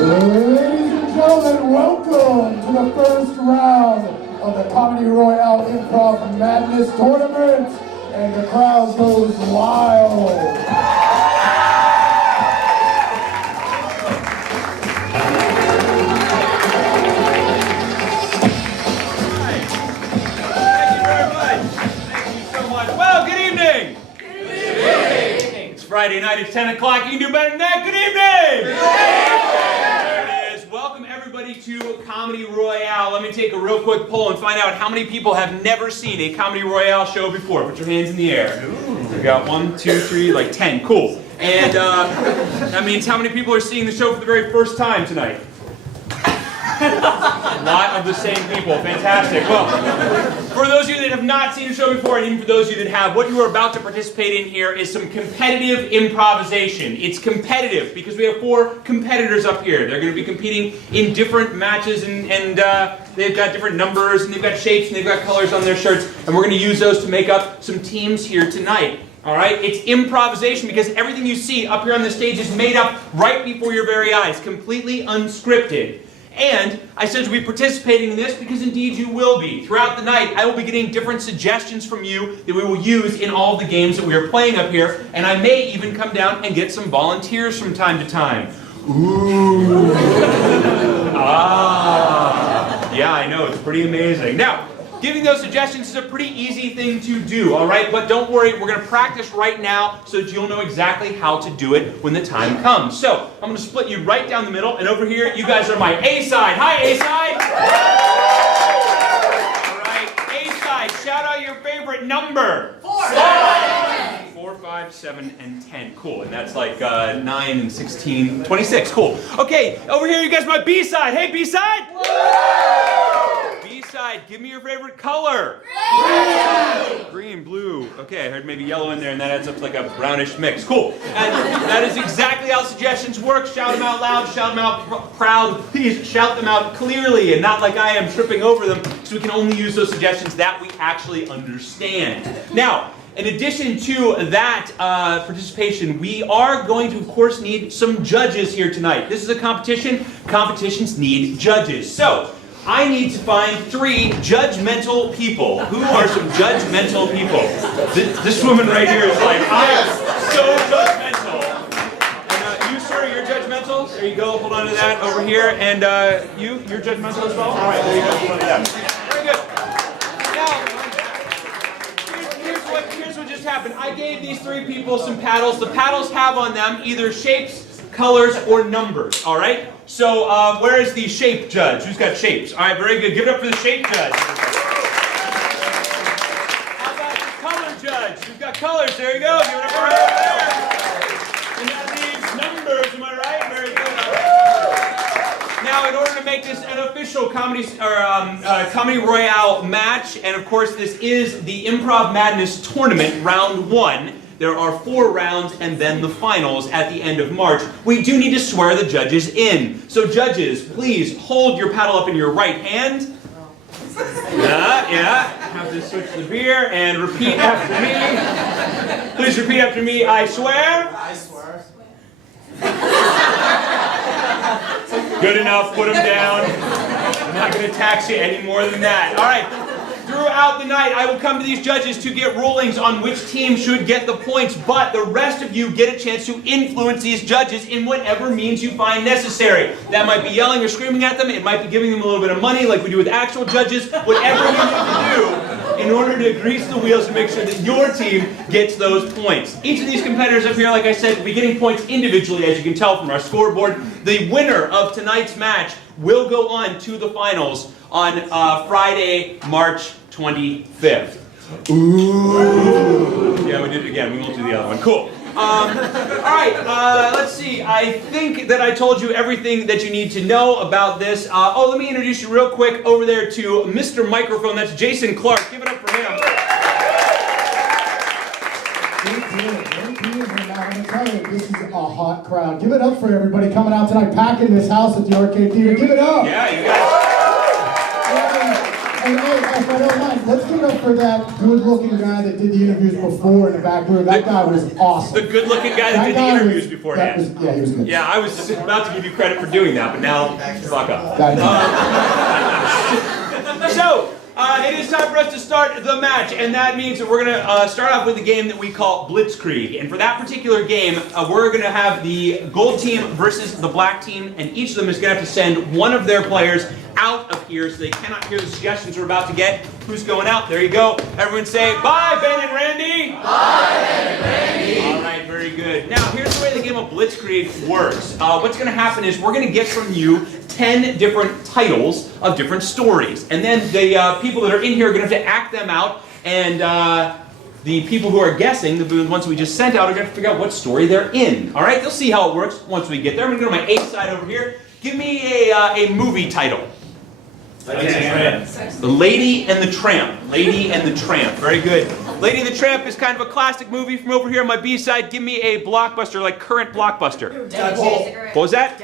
Ladies and gentlemen, welcome to the first round of the Comedy Royale Improv Madness Tournament, and the crowd goes wild. Friday night, it's 10 o'clock. You can do better than that. Good evening! There it is. Welcome everybody to Comedy Royale. Let me take a real quick poll and find out how many people have never seen a Comedy Royale show before. Put your hands in the air. We got 1, 2, 3, like 10. Cool. And that means how many people are seeing the show for the very first time tonight? A lot of the same people. Fantastic. Well, for those of you that have not seen the show before, and even for those of you that have, what you are about to participate in here is some competitive improvisation. It's competitive because we have 4 competitors up here. They're going to be competing in different matches, and they've got different numbers, and they've got shapes, and they've got colors on their shirts, and we're going to use those to make up some teams here tonight. All right? It's improvisation because everything you see up here on the stage is made up right before your very eyes, completely unscripted. And I said you'll be participating in this because indeed you will be. Throughout the night, I will be getting different suggestions from you that we will use in all the games that we are playing up here. And I may even come down and get some volunteers from time to time. Ooh. Yeah, I know. It's pretty amazing. Now, giving those suggestions is a pretty easy thing to do, all right? But don't worry, we're going to practice right now so that you'll know exactly how to do it when the time comes. So, I'm going to split you right down the middle, and over here, you guys are my A side. Hi, A side! All right, A side, shout out your favorite number. 4, 5, 7, and 10. Cool, and that's like 9 and 16, 26. Cool. Okay, over here, you guys are my B side. Hey, B side! Side, give me your favorite color. Green, blue. Okay, I heard maybe yellow in there, and that adds up to like a brownish mix. Cool. And that is exactly how suggestions work. Shout them out loud, shout them out proud. Please shout them out clearly and not like I am tripping over them, so we can only use those suggestions that we actually understand. Now, in addition to that participation, we are going to, of course, need some judges here tonight. This is a competition. Competitions need judges. So, I need to find 3 judgmental people. Who are some judgmental people? This woman right here is like, I am so judgmental. And you, sir, you're judgmental? There you go, hold on to that over here. And you're judgmental as well? All right, there you go, hold on to that. Very good. Now, here's what just happened. I gave these 3 people some paddles. The paddles have on them either shapes, colors, or numbers, all right? So, where is the shape judge? Who's got shapes? All right, very good. Give it up for the shape judge. How about the color judge? Who's got colors? There you go. Give it up for her there. And that leaves numbers, am I right? Very good. Now, in order to make this an official Comedy Royale match, and of course, this is the Improv Madness Tournament, round 1. There are 4 rounds and then the finals at the end of March. We do need to swear the judges in. So judges, please hold your paddle up in your right hand. Yeah. Have to switch the beer and repeat after me. Please repeat after me. I swear. I swear. Good enough. Put them down. I'm not going to tax you any more than that. All right. Throughout the night, I will come to these judges to get rulings on which team should get the points, but the rest of you get a chance to influence these judges in whatever means you find necessary. That might be yelling or screaming at them, it might be giving them a little bit of money like we do with actual judges, whatever you need to do in order to grease the wheels to make sure that your team gets those points. Each of these competitors up here, like I said, will be getting points individually, as you can tell from our scoreboard. The winner of tonight's match will go on to the finals on Friday, March 25th. Ooh. Yeah, we did it again. We won't do the other one. Cool. All right, let's see. I think that I told you everything that you need to know about this. Let me introduce you real quick over there to Mr. Microphone. That's Jason Clark. Give it up for him. This is a hot crowd. Give it up for everybody coming out tonight, packing this house at the Arcade Theater. Give it up. Yeah, you guys. And hey, if I don't mind, let's give it up for that good-looking guy that did the interviews before in the back room. That guy was awesome. The good-looking guy that did the interviews beforehand. Yeah, he was good. Yeah, I was about to give you credit for doing that, but now, fuck up. So, it is time for us to start the match, and that means that we're going to start off with a game that we call Blitzkrieg. And for that particular game, we're going to have the gold team versus the black team, and each of them is going to have to send one of their players out of here so they cannot hear the suggestions we're about to get. Who's going out? There you go. Everyone say, bye, Ben and Randy! Bye, Ben and Randy! All right, very good. Now, here's the way the game of Blitzkrieg works. What's going to happen is we're going to get from you 10 different titles of different stories. And then the people that are in here are going to have to act them out. And the people who are guessing, the ones we just sent out, are going to figure out what story they're in. All right, they'll see how it works once we get there. I'm going to go to my A side over here. Give me a movie title. The Lady and the Tramp. Lady and the Tramp. Very good. Lady and the Tramp is kind of a classic movie. From over here on my B side, give me a blockbuster, like current blockbuster. Deadpool. What was that?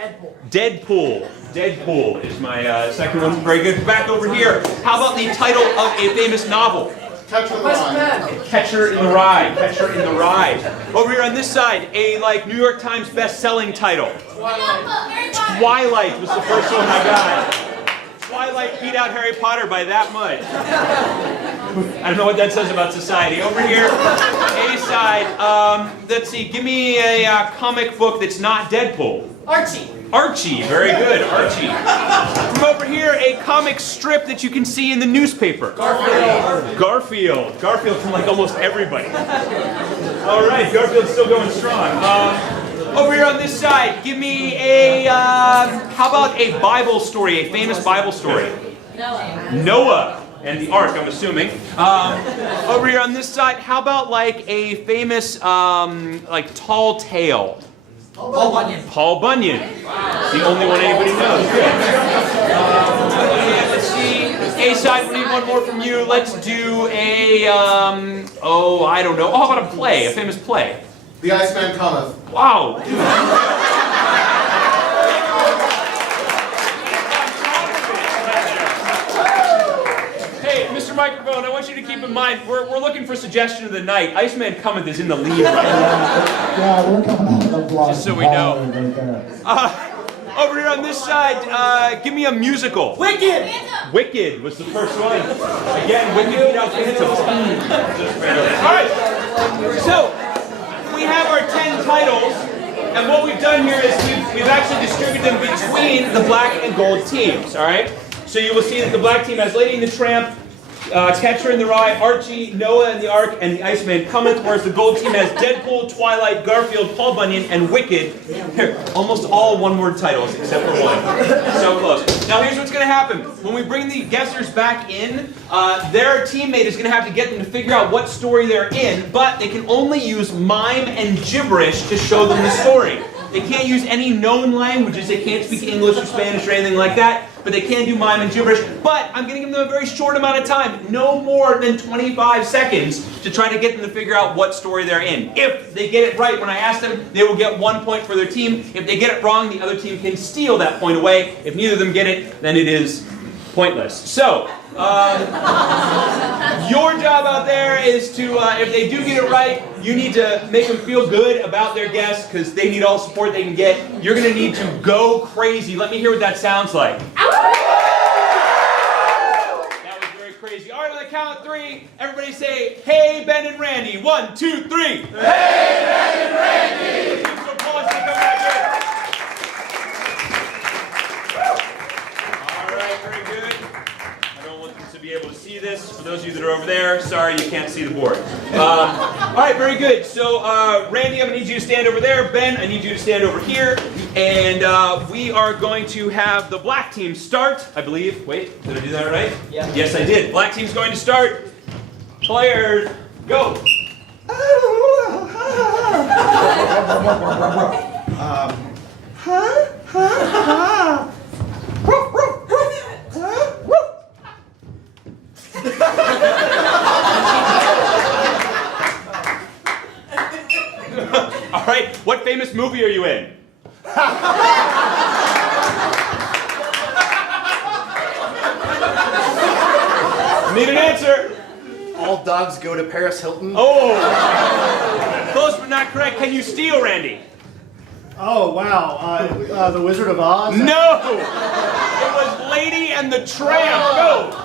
Deadpool. Deadpool is my second one. Very good. Back over here. How about the title of a famous novel? Catcher in the Rye. Catcher in the Rye. Catcher in the Rye. Over here on this side, a New York Times best-selling title. Twilight was the first one I got. Twilight beat out Harry Potter by that much. I don't know what that says about society. Over here, A side, let's see, give me a comic book that's not Deadpool. Archie. Archie, very good, Archie. From over here, a comic strip that you can see in the newspaper. Garfield. Garfield from like almost everybody. All right, Garfield's still going strong. Over here on this side, give me a, how about a Bible story, a famous Bible story? Noah and the Ark, I'm assuming. Over here on this side, how about like a famous, like tall tale? Paul Bunyan. Paul Bunyan. The only one anybody knows. Good. Let's see. A side, we need one more from you. Let's do a, oh, I don't know. Oh, how about a play, a famous play? The Iceman Cometh. Wow. Hey, Mr. Microphone, I want you to keep in mind, we're looking for suggestion of the night. Iceman Cometh is in the lead right now. Yeah, we're coming out of the block. Just so we know. Right Over here on this side, give me a musical. Wicked. Wicked was the first one. Again, Wicked beat out Phantom. All right, so we have our 10 titles, and what we've done here is we've actually distributed them between the black and gold teams, all right? So you will see that the black team has Lady and the Tramp, Catcher in the Rye, Archie, Noah and the Ark, and the Iceman Cometh, whereas the gold team has Deadpool, Twilight, Garfield, Paul Bunyan, and Wicked. Here, almost all one-word titles, except for one. So close. Now here's what's going to happen. When we bring the guessers back in, their teammate is going to have to get them to figure out what story they're in, but they can only use mime and gibberish to show them the story. They can't use any known languages. They can't speak English or Spanish or anything like that, but they can do mime and gibberish. But I'm going to give them a very short amount of time, no more than 25 seconds, to try to get them to figure out what story they're in. If they get it right when I ask them, they will get 1 point for their team. If they get it wrong, the other team can steal that point away. If neither of them get it, then it is pointless. So, your job out there is to, if they do get it right, you need to make them feel good about their guess, because they need all the support they can get. You're going to need to go crazy. Let me hear what that sounds like. That was very crazy. All right, on the count of 3, everybody say, hey, Ben and Randy. 1, 2, 3. Hey, Ben and Randy. Give some applause to come back here. All right, very good. I don't want them to be able to see this. For those of you that are over there, sorry, you can't see the board. All right, very good. So, Randy, I'm going to need you to stand over there. Ben, I need you to stand over here. And we are going to have the black team start, I believe. Wait, did I do that right? Yeah. Yes, I did. Black team's going to start. Players, go. All right, what famous movie are you in? Need an answer. All dogs go to Paris Hilton. Oh! Close but not correct. Can you steal, Randy? Oh, wow. The Wizard of Oz? No! It was Lady and the Tramp. Go!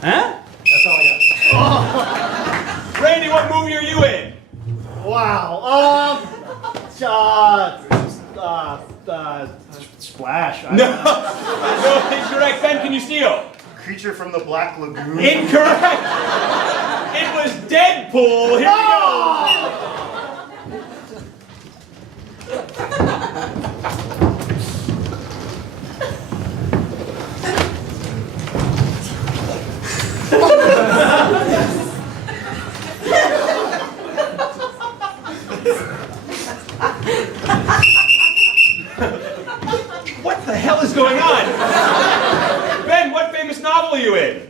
Huh? That's all I Randy, what movie are you in? Wow. Splash. No, incorrect. Ben, can you steal? got. Creature from the Black Lagoon. Incorrect. It was Deadpool. Here we go. What the hell is going on? Ben, what famous novel are you in?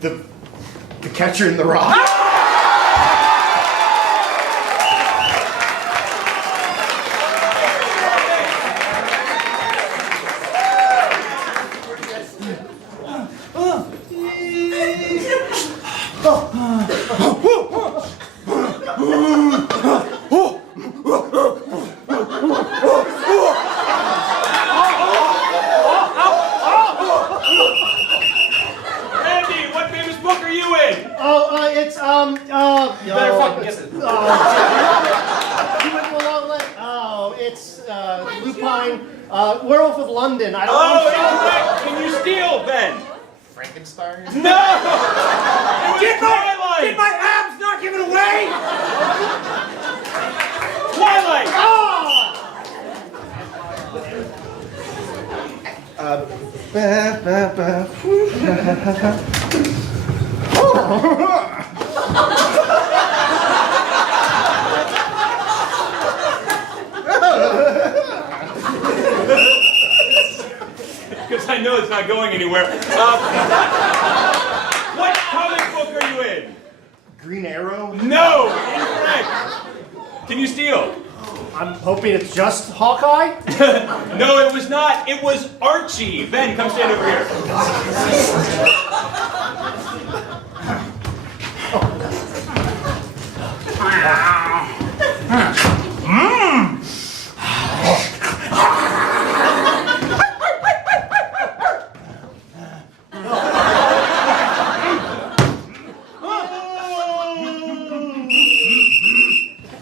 The Catcher in the Rock. Randy, what famous book are you in? Better fucking guess it. It's Lupine, Werewolf of London. I don't Oh, know. incorrect. Can you steal, Ben? Frankenstein? No! Twilight! Did my abs not give it away? Twilight! Because I know it's not going anywhere. What comic book are you in? Green Arrow. No! Incorrect. Can you steal? I'm hoping it's just Hawkeye. No, it was not. It was Archie. Ben, come stand over here.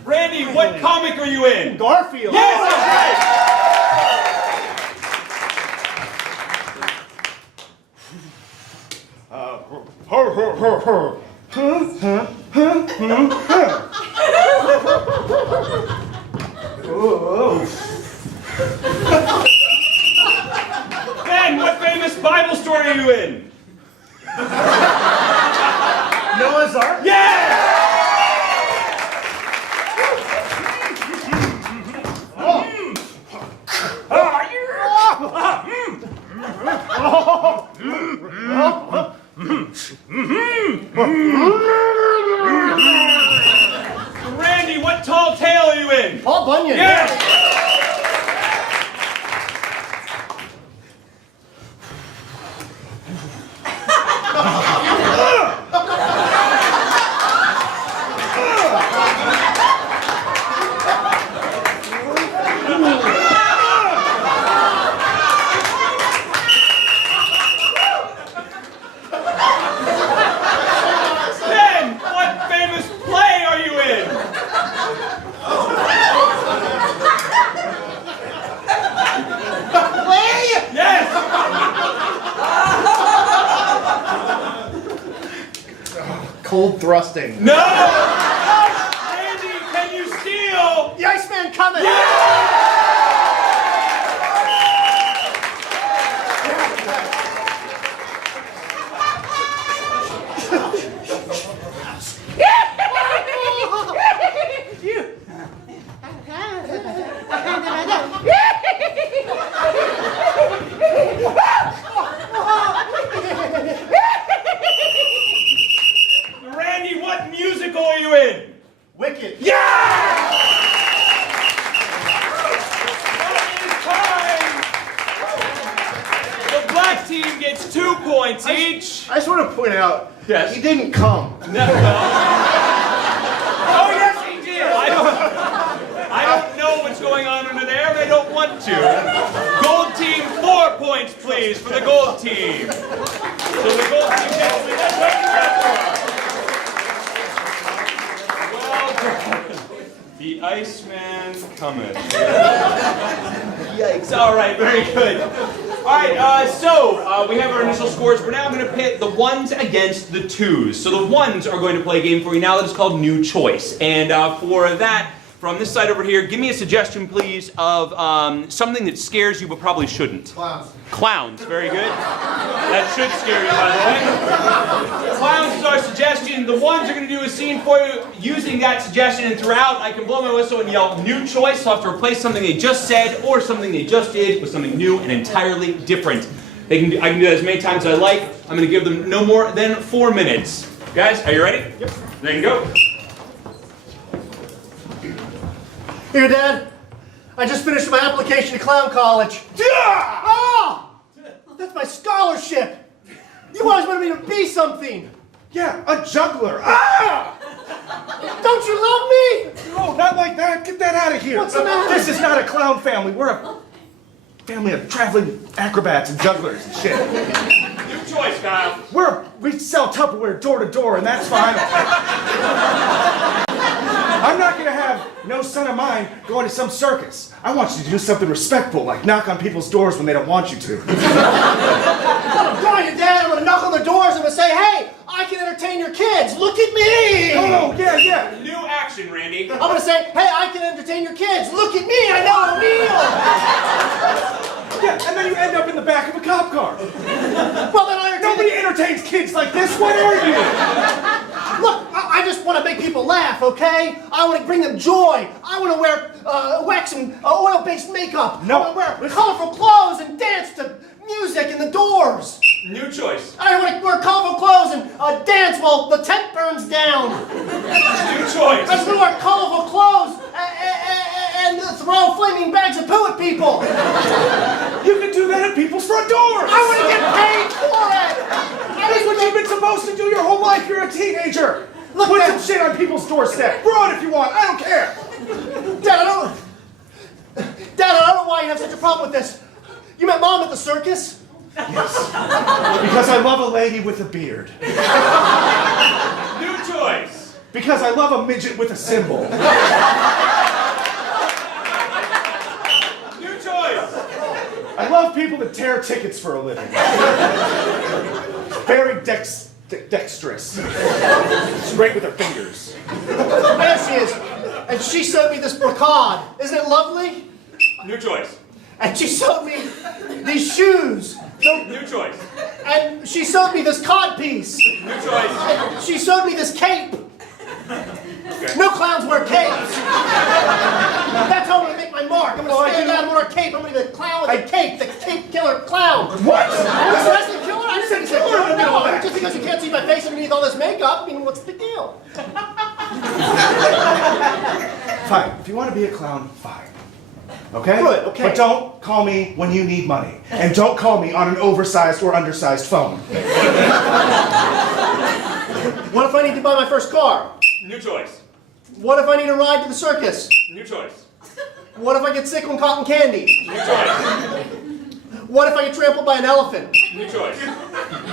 Randy, what comic are you in? Garfield. Yes, that's right. Ben, what famous Bible story are you in? Noah's Ark. Yeah! Randy, what tall tale are you in? Paul Bunyan. Yes! Ben, what famous play are you in? Yes! Cold Thrusting. No! Randy, can you steal? The Iceman coming. It's 2 points each. I just want to point out, Yes. he didn't come. No. Oh, yes, he did. I don't know what's going on under there, but I don't want to. Gold team, 4 points, please, for the gold team. So the gold team gets the well done. The Iceman cometh. Yikes. All right, very good. All right, so we have our initial scores. We're now going to pit the ones against the twos. So the ones are going to play a game for you now that is called New Choice. And for that, from this side over here, give me a suggestion, please, of something that scares you but probably shouldn't. Clowns. Clowns, very good. That should scare you, by the way. Clowns is our suggestion. The ones are going to do a scene for you using that suggestion, and throughout, I can blow my whistle and yell new choice. So I'll have to replace something they just said or something they just did with something new and entirely different. I can do that as many times as I like. I'm going to give them no more than 4 minutes. Guys, are you ready? Yep. There you go. Here, Dad. I just finished my application to clown college. Ah! That's my scholarship. You always wanted me to be something. Yeah, a juggler. Ah! Don't you love me? No, not like that. Get that out of here. What's the matter? This is not a clown family. We're a family of traveling acrobats and jugglers and shit. New choice, Kyle. We sell Tupperware door to door, and that's fine. I'm not going to have no son of mine going to some circus. I want you to do something respectful, like knock on people's doors when they don't want you to. I'm going to, Dad. I'm going to knock on the doors and I'm going to say, hey, I can entertain your kids. Look at me. Oh, yeah. New action, Randy. I'm going to say, hey, I can entertain your kids. Look at me. I know a meal. Yeah, and then you end up in the back of a cop car. Well, then I Nobody entertains kids like this. What are you? Look, I just want to make people laugh, okay? I want to bring them joy. I want to wear wax and oil-based makeup. No. I want to wear colorful clothes and dance to music in the doors. New choice. I want to wear colorful clothes and dance while the tent burns down. New choice. I just want to wear colorful clothes and throw flaming bags of poo at people. You can do that at people's front doors. I want to get paid for it. That's what you've been supposed to do your whole life. You're a teenager. Look, put some shit on people's doorstep. Throw it if you want. I don't care. Dad, I don't know why you have such a problem with this. You met Mom at the circus? Yes. Because I love a lady with a beard. New choice. Because I love a midget with a cymbal. New choice. I love people that tear tickets for a living. Very dexterous. Straight with her fingers. There she is. And she sewed me this brocade. Isn't it lovely? New choice. And she sewed me these shoes. New choice. And she sewed me this codpiece. New choice. And she sewed me this cape. Okay. No clowns wear capes. That's how I'm going to make my mark. I'm going to stand out and wear a cape. I'm going to be the clown with the cape. The cape killer clown. What? That's the killer? I said didn't say killer in the middle of No, that. just because you can't see my face underneath all this makeup, I mean, what's the big deal? Fine. If you want to be a clown, fine. Okay? Good, okay. But don't call me when you need money. And don't call me on an oversized or undersized phone. What if I need to buy my first car? New choice. What if I need a ride to the circus? New choice. What if I get sick on cotton candy? New choice. What if I get trampled by an elephant? New choice.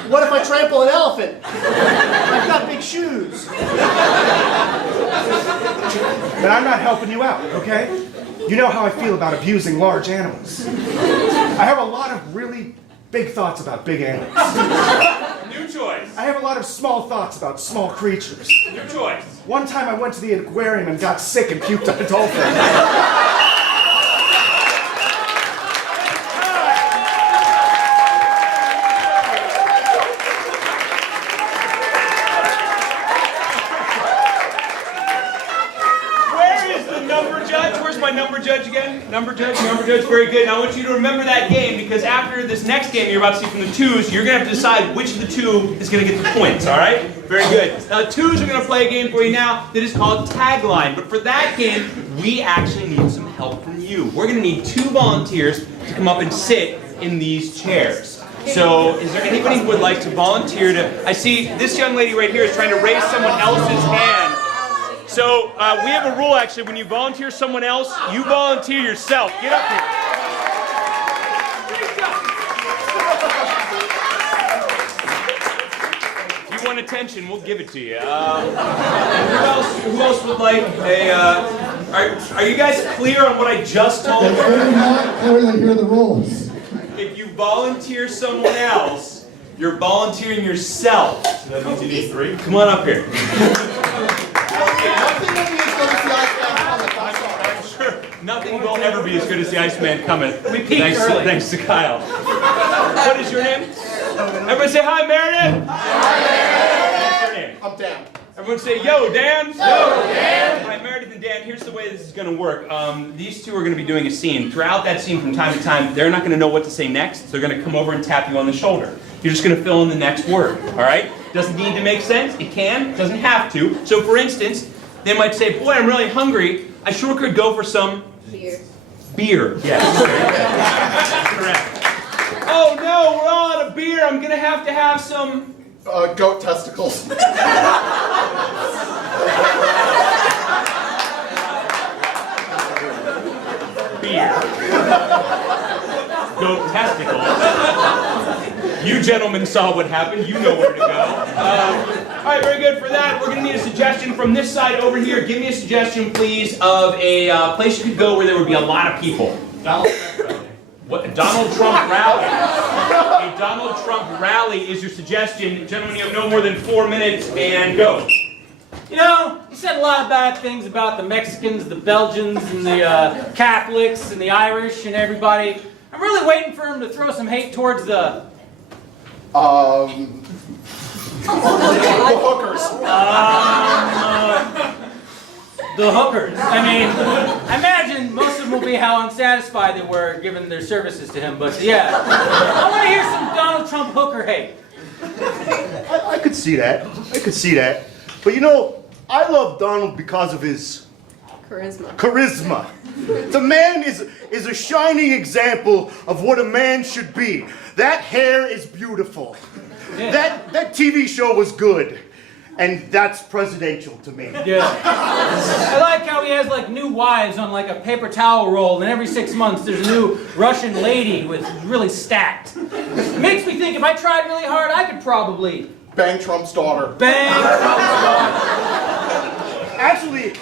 What if I trample an elephant? I've got big shoes. But I'm not helping you out, okay? You know how I feel about abusing large animals. I have a lot of really big thoughts about big animals. New choice. I have a lot of small thoughts about small creatures. New choice. One time I went to the aquarium and got sick and puked on a dolphin. Number judge again? Number judge, very good. Now I want you to remember that game because after this next game you're about to see from the twos, you're going to have to decide which of the two is going to get the points, all right? Very good. Now the twos are going to play a game for you now that is called Tagline, but for that game, we actually need some help from you. We're going to need 2 volunteers to come up and sit in these chairs. So is there anybody who would like to volunteer to, I see this young lady right here is trying to raise someone else's hand. So we have a rule actually, when you volunteer someone else, you volunteer yourself. Get up here. If you want attention, we'll give it to you. Who else would like a, are you guys clear on what I just told If you? you're not, clearly hear the rules. If you volunteer someone else, you're volunteering yourself. So that means you need 3. Come on up here. Nothing will ever be as good as the Iceman cometh. We peaked early. Thanks to Kyle. What is your name? Everyone say hi, Meredith. Hi, Meredith. What's your name? I'm Dan. Everyone say yo, Dan. Yo, Dan. All right, Meredith and Dan, here's the way this is going to work. These two are going to be doing a scene. Throughout that scene, from time to time, they're not going to know what to say next. They're going to come over and tap you on the shoulder. You're just going to fill in the next word, all right? Doesn't need to make sense. It can. Doesn't have to. So, for instance, they might say, boy, I'm really hungry. I sure could go for some... Beer. Yes. Correct. Oh, no, we're all out of beer. I'm going to have some... Goat testicles. Beer. Goat testicles. You gentlemen saw what happened. You know where to go. All right, very good for that. We're going to need a suggestion from this side over here. Give me a suggestion, please, of a place you could go where there would be a lot of people. Donald Trump rally. What? A Donald Trump rally. A Donald Trump rally is your suggestion. Gentlemen, you have no more than 4 minutes, and go. You know, he said a lot of bad things about the Mexicans, the Belgians, and the Catholics, and the Irish, and everybody. I'm really waiting for him to throw some hate towards the... The hookers. The hookers. I mean, I imagine most of them will be how unsatisfied they were given their services to him, but yeah. I want to hear some Donald Trump hooker hate. I could see that. I could see that. But you know, I love Donald because of his charisma. The man is a shining example of what a man should be. That hair is beautiful. Yeah. That TV show was good. And that's presidential to me. Yeah. I like how he has like new wives on like a paper towel roll, and every 6 months there's a new Russian lady with really stacked. It makes me think if I tried really hard, I could probably Bang Trump's daughter. bang. Actually,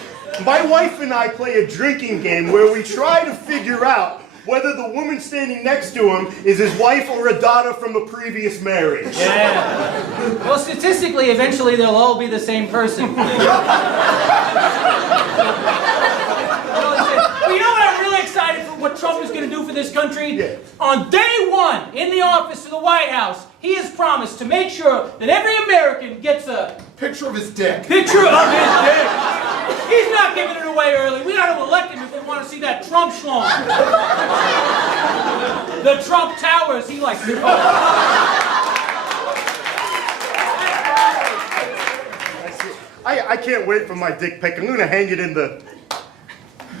my wife and I play a drinking game where we try to figure out whether the woman standing next to him is his wife or a daughter from a previous marriage. Yeah. Well, statistically, eventually they'll all be the same person. Well, you know what I'm really excited for what Trump is going to do for this country? Yeah. On day 1, in the office of the White House, he has promised to make sure that every American gets a Picture of his dick. picture of his dick. He's not giving it away early. We got to elect him if we want to see that Trump schlong. The Trump Towers, he likes to call I can't wait for my dick pic. I'm gonna hang it in the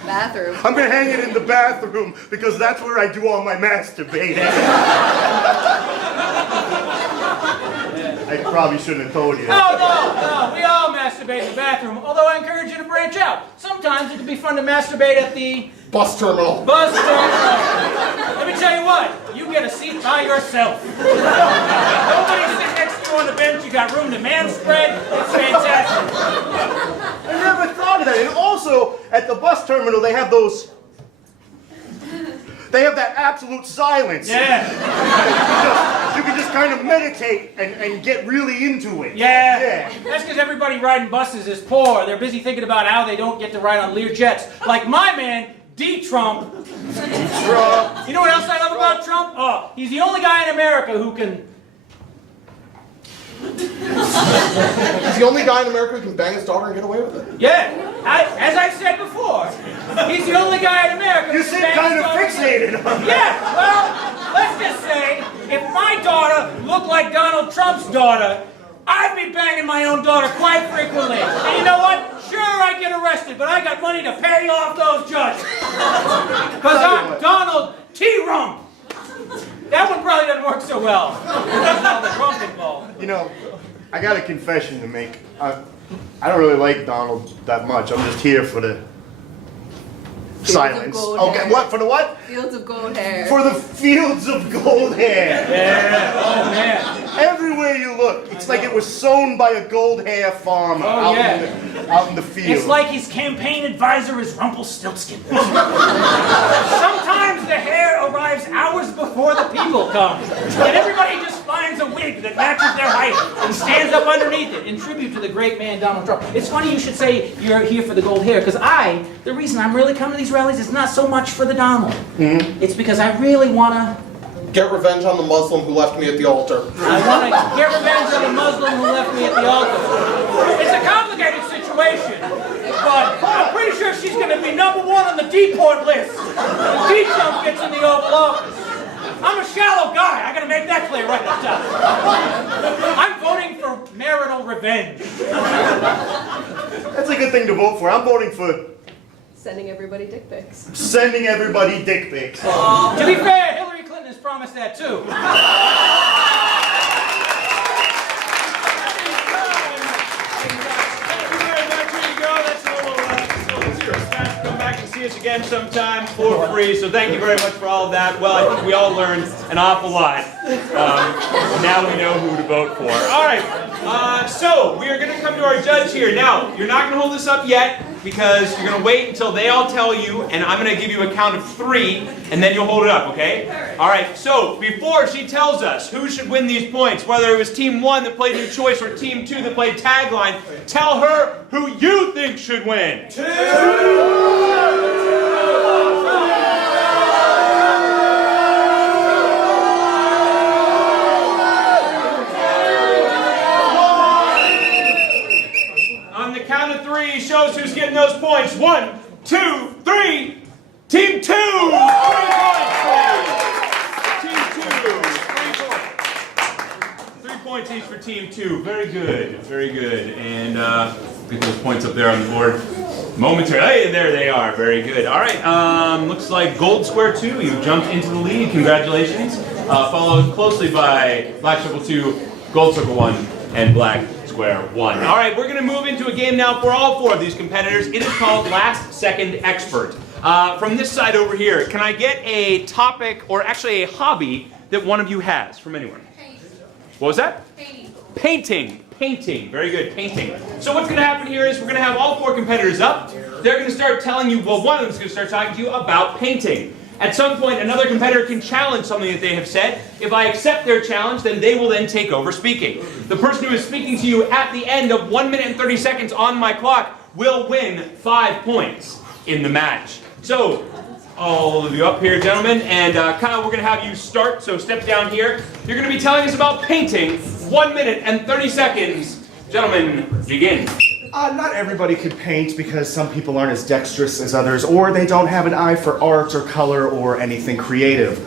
bathroom. I'm gonna hang it in the bathroom because that's where I do all my masturbating. I probably shouldn't have told you. No. We all masturbate in the bathroom, although I encourage you to branch out. Sometimes it can be fun to masturbate at the Bus terminal. bus terminal. Let me tell you what, you get a seat by yourself. Nobody sitting next to you on the bench, you got room to man spread. It's fantastic. I never thought of that. And also, at the bus terminal, they have those... They have that absolute silence. Yeah. You can just kind of meditate and get really into it. Yeah. That's because everybody riding buses is poor. They're busy thinking about how they don't get to ride on Lear jets. Like my man, D-Trump. You know what else I love about Trump? Oh, he's the only guy in America who can... He's the only guy in America who can bang his daughter and get away with it. Yeah. As I've said before, he's the only guy in America who You can seem bang kind his of daughter. fixated on that. Yeah, well, let's just say, if my daughter looked like Donald Trump's daughter, I'd be banging my own daughter quite frequently. And you know what? Sure, I get arrested, but I got money to pay off those judges. Because I'm Donald T. Rump. That one probably doesn't work so well. There's all the drunk involved. You know, I got a confession to make. I don't really like Donald that much. I'm just here for the silence. gold Okay, hair. what? For the what? Fields of gold hair. For the fields of gold hair. Yeah. Oh, man. Everywhere you look, it's like it was sown by a gold hair farmer out in the field. It's like his campaign advisor is Rumpelstiltskin. Sometimes the hair arrives hours before the people come, and everybody just finds a wig that matches their height and stands up underneath it in tribute to the great man Donald Trump. It's funny you should say you're here for the gold hair, because the reason I'm really coming to these rallies is not so much for the Donald. Mm-hmm. It's because I really want to Get revenge on the Muslim who left me at the altar. I want to get revenge on the Muslim who left me at the altar. It's a complicated situation, but I'm pretty sure she's going to be #1 on the deport list. The D-Trump gets in the Oval Office. I'm a shallow guy. I got to make that clear right at the top. I'm voting for marital revenge. That's a good thing to vote for. I'm voting for Sending everybody dick pics. sending everybody dick pics. To be fair, Hillary Clinton has promised that too. Come back and see us again sometime for free. So thank you very much for all of that. Well, I think we all learned an awful lot. Now we know who to vote for. All right. So we are going to come to our judge here. Now, you're not going to hold this up yet because you're going to wait until they all tell you, and I'm going to give you a count of 3, and then you'll hold it up, okay? All right. So before she tells us who should win these points, whether it was Team 1 that played New Choice or Team 2 that played Tagline, tell her who you think should win. 2! Shows who's getting those points. 1, 2, 3. Team 2. 3 points. Team 2. 3 points each for Team 2. Very good. Very good. And get those points up there on the board momentarily. Hey, there they are. Very good. All right. Looks like Gold Square 2. You've jumped into the lead. Congratulations. Followed closely by Black Circle 2, Gold Circle 1, and Black Square 1. All right, we're going to move into a game now for all 4 of these competitors. It is called Last Second Expert. From this side over here, can I get a topic, or actually a hobby, that one of you has from anyone? Painting. What was that? Painting. Painting. Painting. Very good. Painting. So what's going to happen here is we're going to have all 4 competitors up. They're going to start telling you, well, one of them is going to start talking to you about painting. At some point, another competitor can challenge something that they have said. If I accept their challenge, then they will then take over speaking. The person who is speaking to you at the end of 1 minute and 30 seconds on my clock will win 5 points in the match. So, all of you up here, gentlemen, and Kyle, we're going to have you start. So step down here. You're going to be telling us about painting. 1 minute and 30 seconds. Gentlemen, begin. Not everybody could paint because some people aren't as dexterous as others, or they don't have an eye for art or color or anything creative.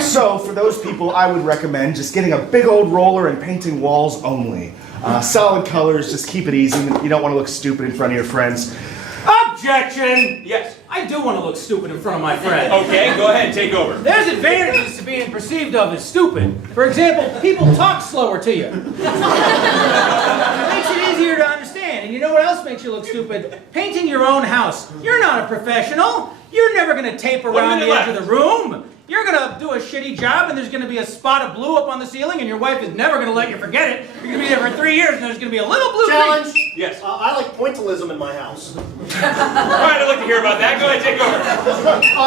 So for those people, I would recommend just getting a big old roller and painting walls only. Solid colors, just keep it easy. You don't want to look stupid in front of your friends. Objection! Yes. I do want to look stupid in front of my friend. Okay, go ahead, take over. There's advantages to being perceived of as stupid. For example, people talk slower to you. It makes it easier to understand. And you know what else makes you look stupid? Painting your own house. You're not a professional. You're never going to tape around the edge of the room. You're going to do a shitty job, and there's going to be a spot of blue up on the ceiling, and your wife is never going to let you forget it. You're going to be there for 3 years, and there's going to be a little blue Challenge. crease. Yes. I like pointillism in my house. All right, I'd like to hear about that. Go ahead, take over.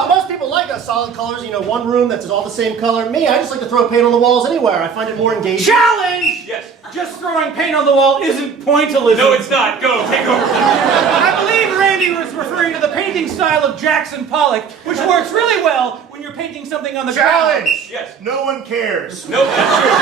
Most people like solid colors, one room that's all the same color. Me, I just like to throw paint on the walls anywhere. I find it more engaging. Challenge! Yes. Just throwing paint on the wall isn't pointillism. No, it's not. Go, take over. I believe Randy was referring to the painting style of Jackson Pollock, which works really well when you're painting something on the ground. Challenge! Yes. No one cares. Nope, that's true.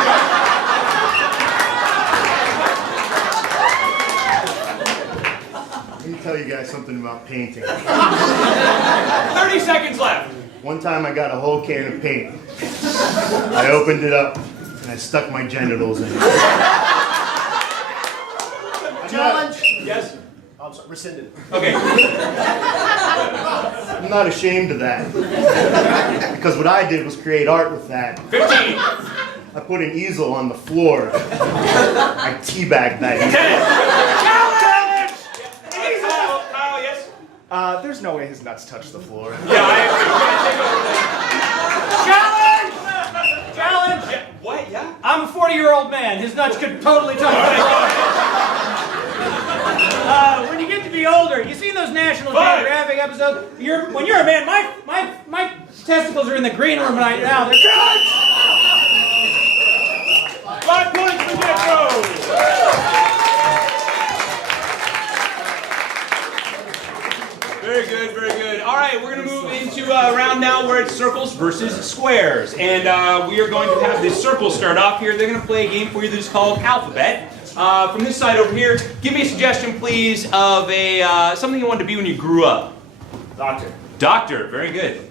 Let me tell you guys something about painting. 30 seconds left. One time I got a whole can of paint. I opened it up and I stuck my genitals in it. Challenge. Yes. I'm sorry, rescinded. Okay. not ashamed of that. Because what I did was create art with that. 15. I put an easel on the floor. I teabagged that easel. 10. Challenge! Kyle, yes? There's no way his nuts touch the floor. Yeah, I Challenge! Challenge! agree. What? Yeah? I'm a 40-year-old man. His nuts could totally touch my When you get to be older, you seen those National Geographic episodes? When you're a man, my testicles are in the green room right now. They're 5 points for Jethro! Very good, very good. All right, we're going to move into a round now where it's circles versus squares. And we are going to have this circle start off here. They're going to play a game for you that is called Alphabet. From this side over here, give me a suggestion, please, of something you wanted to be when you grew up. Doctor. Doctor, very good.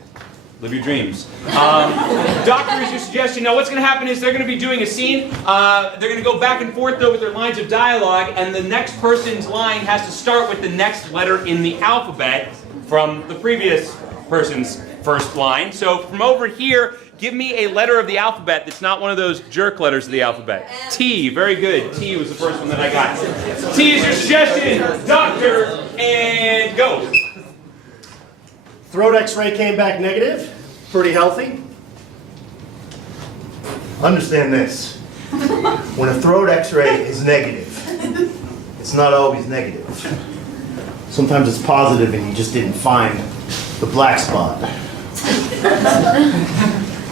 Live your dreams. Doctor is your suggestion. Now what's going to happen is they're going to be doing a scene. They're going to go back and forth though with their lines of dialogue, and the next person's line has to start with the next letter in the alphabet from the previous person's first line. So from over here, give me a letter of the alphabet that's not one of those jerk letters of the alphabet. T, very good. T was the first one that I got. T is your suggestion. Doctor, and go. Throat x-ray came back negative. Pretty healthy. Understand this. When a throat x-ray is negative, it's not always negative. Sometimes it's positive and you just didn't find the black spot.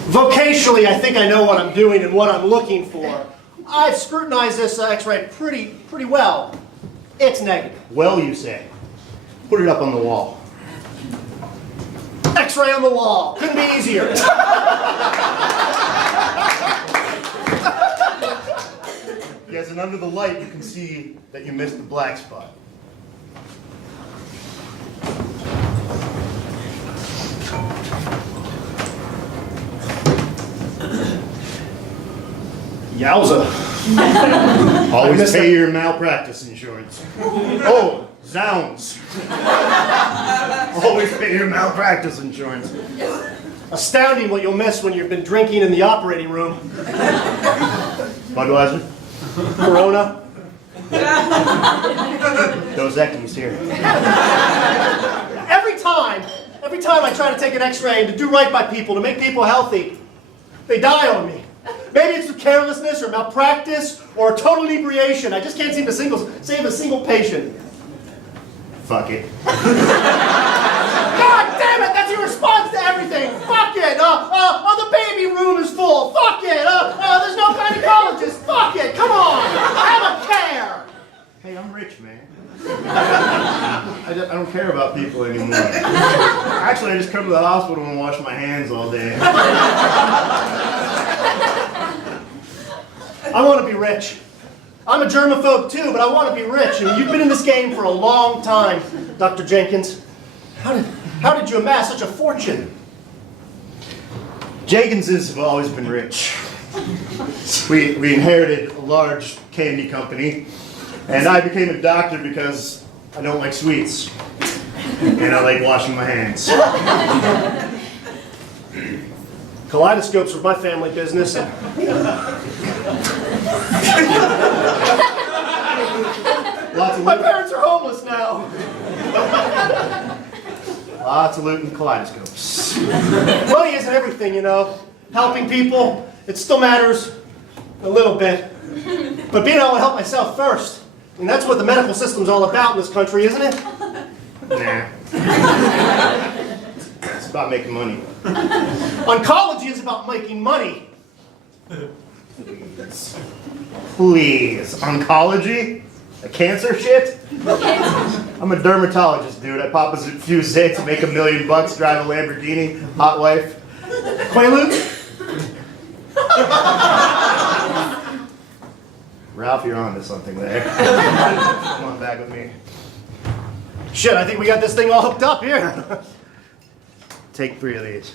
Vocationally, I think I know what I'm doing and what I'm looking for. I've scrutinized this x-ray pretty well. It's negative. Well, you say. Put it up on the wall. X-ray on the wall. Couldn't be easier. Yes, and under the light, you can see that you missed the black spot. Yowza. Always pay your malpractice insurance. Oh, zounds. Always pay your malpractice insurance. Astounding what you'll miss when you've been drinking in the operating room. Budweiser? Corona. Dos Equis here. Every time I try to take an x-ray and to do right by people, to make people healthy, they die on me. Maybe it's through carelessness or malpractice or total inebriation. I just can't seem to save a single patient. Fuck it. God damn it! That's your response to everything. Fuck it. The baby room is full. Fuck it. There's no gynecologist. Fuck it. Come on. Have a care. Hey, I'm rich, man. I don't care about people anymore. Actually, I just come to the hospital and wash my hands all day. I want to be rich. I'm a germaphobe too, but I want to be rich. And you've been in this game for a long time, Dr. Jenkins. How did you amass such a fortune? Jenkinses have always been rich. We inherited a large candy company, and I became a doctor because I don't like sweets, and I like washing my hands. Kaleidoscopes were my family business. My parents are homeless now. Lots of loot and kaleidoscopes. Money isn't everything, you know. Helping people, it still matters a little bit. But being able to help myself first, and that's what the medical system's all about in this country, isn't it? Nah. It's about making money. Oncology is about making money. Please, oncology? A cancer shit? I'm a dermatologist, dude. I pop a few zits, make $1 million, drive a Lamborghini, hot wife. Quaaludes? Ralph, you're on to something there. Come on back with me. Shit, I think we got this thing all hooked up here. Take 3 of these.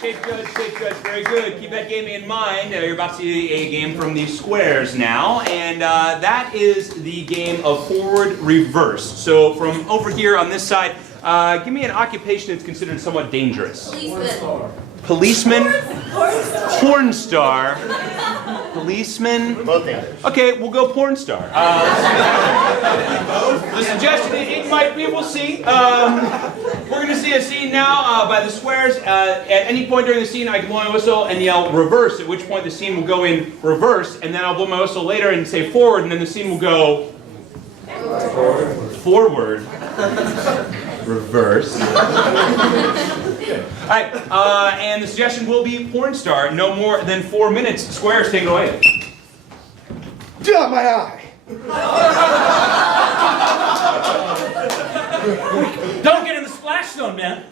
Shape judge, guys, very good. Keep that game in mind. You're about to see a game from the squares now, and that is the game of forward reverse. So from over here on this side, give me an occupation that's considered somewhat dangerous. Policeman. Porn star. Policeman. Both dangerous. Okay, we'll go porn star. The suggestion it might be, we'll see. We're going to see a scene now by the squares. At any point during the scene, I can blow my whistle and yell reverse, at which point the scene will go in reverse, and then I'll blow my whistle later and say forward, and then the scene will go forward. Reverse. All right, and the suggestion will be porn star. No more than 4 minutes. Squares, take it away. Yeah, my eye. Don't get in the splash zone, man.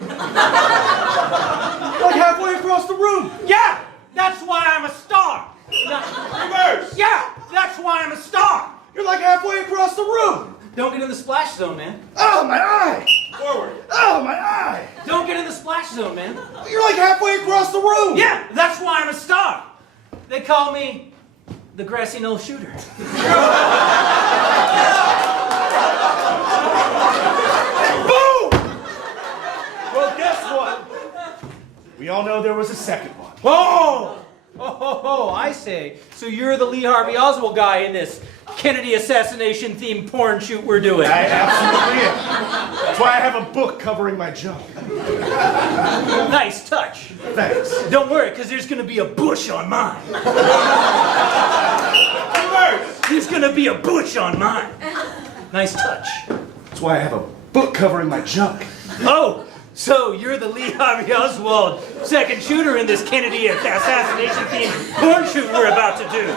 Like halfway across the room. Yeah, that's why I'm a star. Reverse. Yeah, that's why I'm a star. You're like halfway across the room. Don't get in the splash zone, man. Oh, my eye. Forward. Oh, my eye. Don't get in the splash zone, man. You're like halfway across the room. Yeah, that's why I'm a star. They call me the grassy knoll shooter. Boom! Well, guess what? We all know there was a second one. Oh, I say. So you're the Lee Harvey Oswald guy in this Kennedy assassination-themed porn shoot we're doing. I absolutely am. That's why I have a book covering my junk. Nice touch. Thanks. Don't worry, because there's going to be a bush on mine. There's going to be a bush on mine. Nice touch. That's why I have a book covering my junk. Oh, so you're the Lee Harvey Oswald second shooter in this Kennedy assassination-themed porn shoot we're about to do.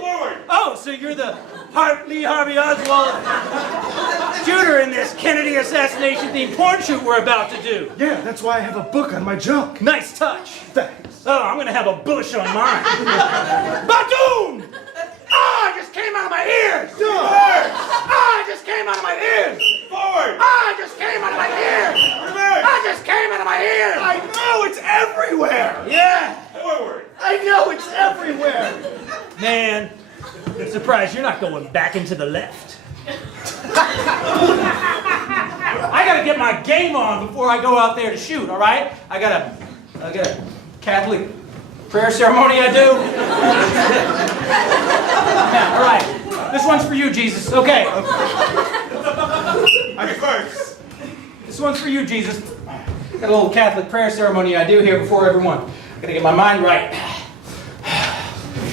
Forward. Oh, so you're the Lee Harvey Oswald shooter in this Kennedy assassination-themed porn shoot we're about to do. Yeah, that's why I have a book on my junk. Nice touch. Thanks. Oh, I'm gonna have a bush on mine. Badoon! Ah, it just came out of my ears! Ah, it just came out of my ears! Forward. Ah, it just came out of my ears! Reverse. Ah, it just came out of my ears! I know it's everywhere. Yeah! Forward. I know it's everywhere. Man, I'm surprised you're not going back into the left. I gotta get my game on before I go out there to shoot, all right? I got a Catholic prayer ceremony I do. Yeah, all right. This one's for you, Jesus. Okay. Reverse. This one's for you, Jesus. Got a little Catholic prayer ceremony I do here before everyone. Gotta get my mind right.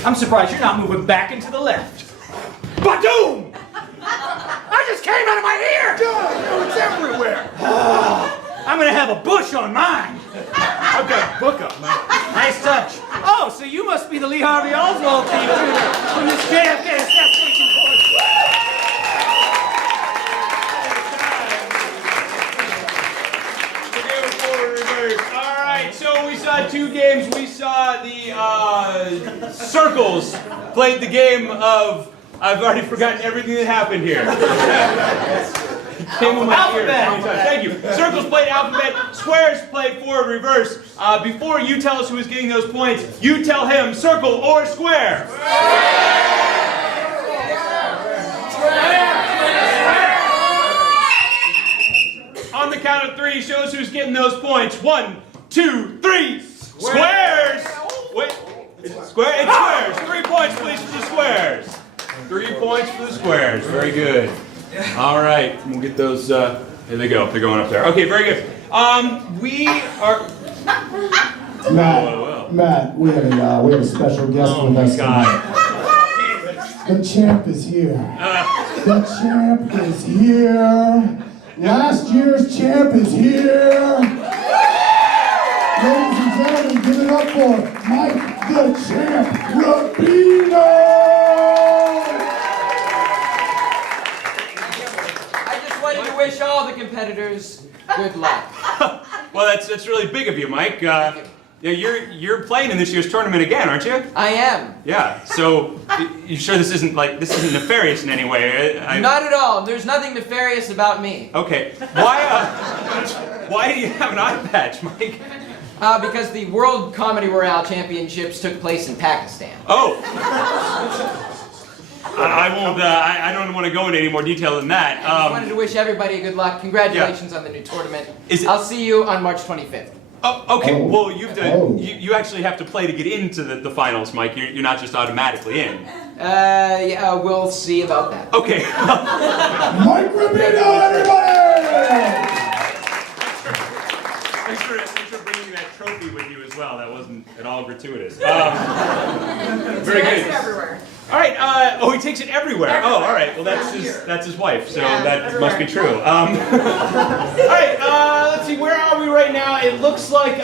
I'm surprised you're not moving back into the left. Badoom! I just came out of my ear! No, it's everywhere. I'm gonna have a bush on mine. I've got a book on mine. Nice touch. Oh, so you must be the Lee Harvey Oswald team from this JFK assassination course. All right, so we saw 2 games. We saw the circles played the game of, I've already forgotten everything that happened here. Came with my ear. Thank you. Circles played alphabet. Squares played forward reverse. Before you tell us who is getting those points, you tell him circle or square. On the count of 3, show us who's getting those points. 1, 2, 3. Squares. Wait. Is it square? It's squares. 3 points, please, for the squares. 3 points for the squares. Very good. All right, we'll get those. Here they go. They're going up there. Okay, very good. We are. Matt, we have a special guest with us. God. The champ is here. The champ is here. Last year's champ is here. Ladies and gentlemen, give it up for Mike the Champ Rubino. I just wanted to wish all the competitors good luck. Well, that's really big of you, Mike. You're playing in this year's tournament again, aren't you? I am. Yeah. So, you sure this isn't nefarious in any way? Not at all. There's nothing nefarious about me. Okay. Why do you have an eye patch, Mike? Because the World Comedy Royale Championships took place in Pakistan. Oh. I won't. I don't want to go into any more detail than that. I just wanted to wish everybody good luck. Congratulations on the new tournament. I'll see you on March 25th. Oh, okay. Well, you actually have to play to get into the finals, Mike. You're not just automatically in. Yeah, we'll see about that. Okay. Mike Rubino, everybody! Thanks for bringing that trophy with you as well. That wasn't at all gratuitous. Very good. Everywhere. All right. Oh, he takes it everywhere. Oh, all right. Well, that's his wife, so that must be true. All right. Let's see. Where are we right now? It looks like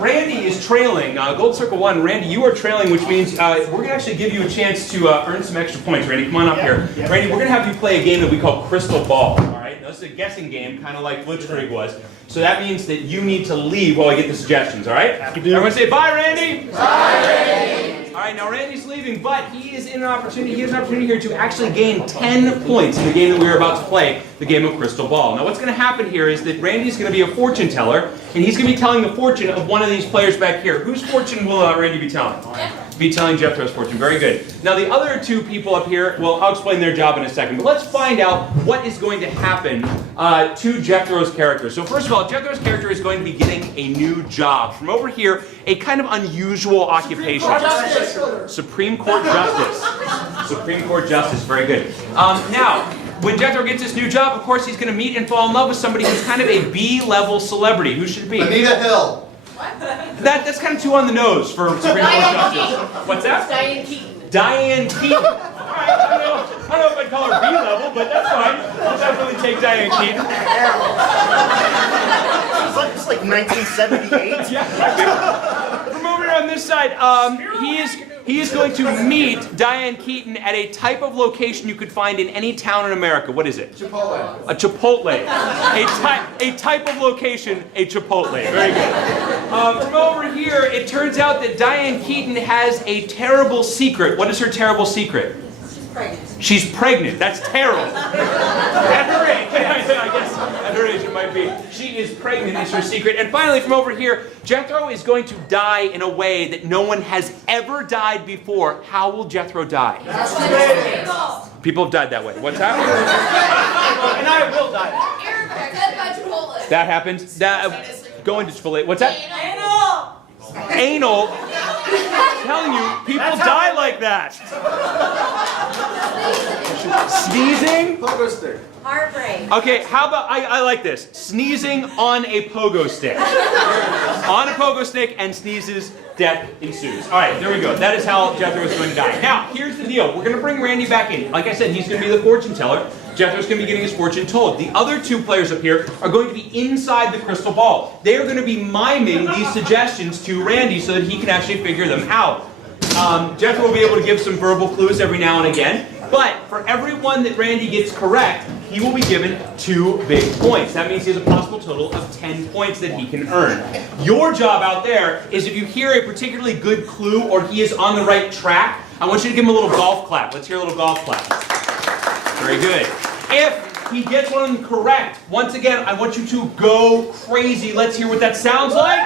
Randy is trailing. Gold Circle 1. Randy, you are trailing, which means we're gonna actually give you a chance to earn some extra points. Randy, come on up here. Randy, we're gonna have you play a game that we call Crystal Ball. All right. Now, this is a guessing game, kind of like Blitzkrieg was. So that means that you need to leave while I get the suggestions. All right. Everyone say bye, Randy. Bye, Randy. All right, now Randy's leaving, but he has an opportunity here to actually gain 10 points in the game that we are about to play, the game of Crystal Ball. Now what's going to happen here is that Randy's going to be a fortune teller, and he's going to be telling the fortune of one of these players back here. Whose fortune will Randy be telling? Be telling Jethro's fortune. Very good. Now the other two people up here, well, I'll explain their job in a second, but let's find out what is going to happen to Jethro's character. So first of all, Jethro's character is going to be getting a new job. From over here, a kind of unusual occupation. Supreme Court Justice. Supreme Court Justice, very good. Now, when Jethro gets this new job, of course, he's going to meet and fall in love with somebody who's kind of a B-level celebrity. Who should it be? Anita Hill. That's kind of too on the nose for Supreme Court Justice. What's that? Diane Keaton. Diane Keaton. All right, I don't know if I'd call her B-level, but that's fine. I'll definitely take Diane Keaton. It's like 1978. Yeah. From over here on this side, he is going to meet Diane Keaton at a type of location you could find in any town in America. What is it? Chipotle. A Chipotle. A type of location, a Chipotle. Very good. From over here, it turns out that Diane Keaton has a terrible secret. What is her terrible secret? She's pregnant. That's terrible. At her age, I guess at her age it might be. She is pregnant is her secret. And finally, from over here, Jethro is going to die in a way that no one has ever died before. How will Jethro die? People have died that way. What's happening? And I will die. That happens. Going to Chipotle. What's that? Anal. I'm telling you, people die like that. Sneezing? Pogo stick. Heartbreak. Okay, how about, I like this. Sneezing on a pogo stick. On a pogo stick and sneezes, death ensues. All right, there we go. That is how Jethro is going to die. Now, here's the deal. We're going to bring Randy back in. Like I said, he's going to be the fortune teller. Jethro's going to be getting his fortune told. The other two players up here are going to be inside the crystal ball. They are going to be miming these suggestions to Randy so that he can actually figure them out. Jethro will be able to give some verbal clues every now and again. But for every one that Randy gets correct, he will be given 2 big points. That means he has a possible total of 10 points that he can earn. Your job out there is if you hear a particularly good clue or he is on the right track, I want you to give him a little golf clap. Let's hear a little golf clap. Very good. If he gets one of them correct, once again, I want you to go crazy. Let's hear what that sounds like.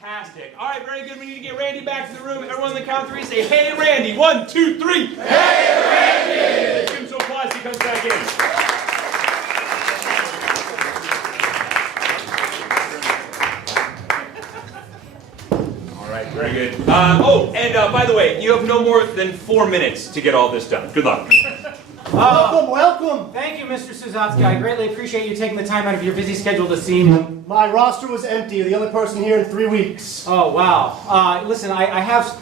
Fantastic. All right, very good. We need to get Randy back to the room. Everyone on the count of 3 say, "Hey, Randy." 1, 2, 3. Hey, Randy. Give him some applause as he comes back in. Very good. By the way, you have no more than 4 minutes to get all this done. Good luck. Welcome. Thank you, Mr. Suzatsky. I greatly appreciate you taking the time out of your busy schedule to see me. My roster was empty. You're the only person here in 3 weeks. Oh, wow. Listen, I have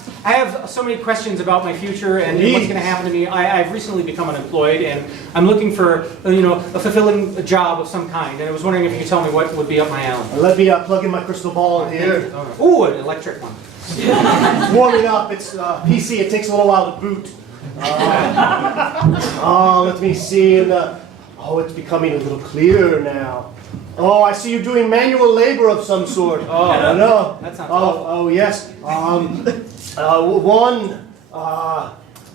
so many questions about my future and what's going to happen to me. I've recently become unemployed, and I'm looking for, a fulfilling job of some kind. And I was wondering if you could tell me what would be up my alley. Let me plug in my crystal ball in here. Ooh, an electric one. It's warming up. It's PC. It takes a little while to boot. Let me see. It's becoming a little clearer now. Oh, I see you doing manual labor of some sort. Oh, no. That's not yes.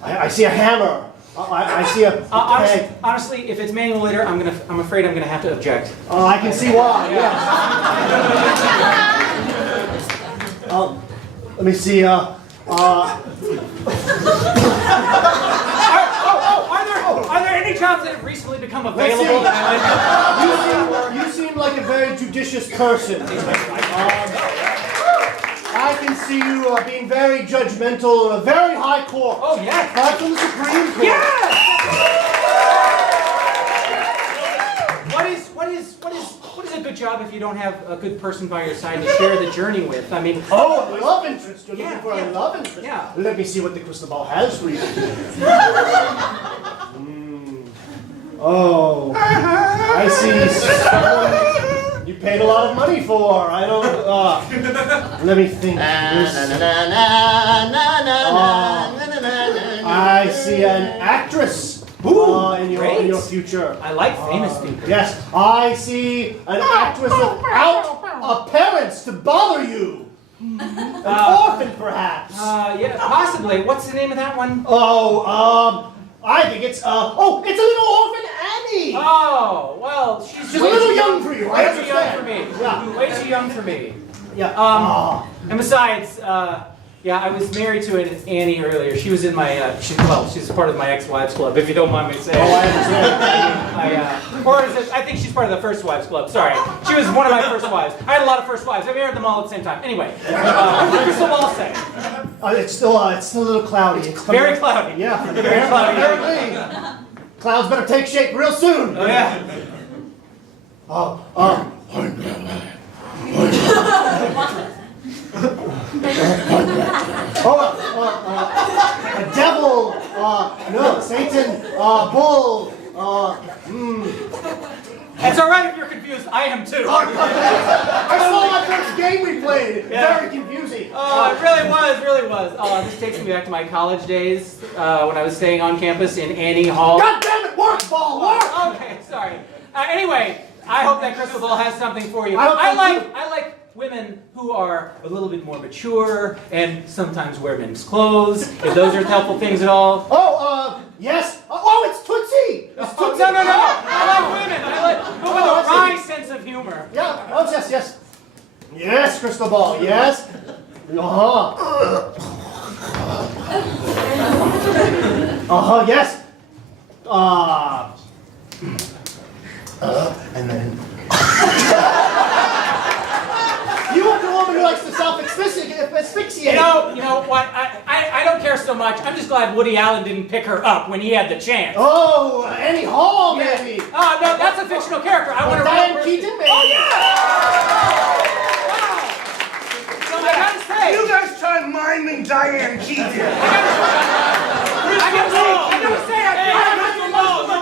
I see a hammer. I see a peg. Honestly, if it's manual later, I'm afraid I'm gonna have to object. I can see why. Yes. Let me see. Are there any jobs that have recently become available? You seem like a very judicious person. I can see you being very judgmental in a very high court. Oh, yes. Perhaps from the Supreme Court. Yes! What is a good job if you don't have a good person by your side to share the journey with? I mean, a love interest. You're looking for a love interest. Yeah. Let me see what the crystal ball has for you. Oh, I see someone you paid a lot of money for. I don't. Let me think. I see an actress. In your future. I like famous people. Yes, I see an actress without a parents to bother you. An orphan, perhaps. Yeah, possibly. What's the name of that one? I think it's it's a little orphan Annie. Oh, well, she's a little young for you. Way too young for me. Yeah. Way too young for me. Yeah. And besides, I was married to an Annie earlier. She was in my, she's part of my ex-wives club, if you don't mind me saying. Oh, I understand. I think she's part of the first wives club. Sorry. She was one of my first wives. I had a lot of first wives. I married them all at the same time. Anyway, what's the wall say? It's still a little cloudy. It's very cloudy. Yeah, very cloudy. Apparently, clouds better take shape real soon. Oh, yeah. A devil, no, Satan, bull, It's alright if you're confused. I am too. I saw that first game we played. Very confusing. Oh, it really was. Oh, this takes me back to my college days when I was staying on campus in Annie Hall. God damn it, work, ball, work! Okay, sorry. Anyway, I hope that crystal ball has something for you. I like women who are a little bit more mature and sometimes wear men's clothes. If those are helpful things at all. Yes. It's Tootsie. It's Tootsie. No. I like women. I like with a wry sense of humor. Yeah. Oh, yes. Yes, crystal ball. Yes. Yes. And then. You want the woman who likes to self-asphyxiate. You know what? I don't care so much. I'm just glad Woody Allen didn't pick her up when he had the chance. Oh, Annie Hall, maybe. Oh, no, that's a fictional character. I want to Diane Keaton, maybe. Oh, yeah! Wow! So I gotta say... You guys try miming Diane Keaton. I gotta say,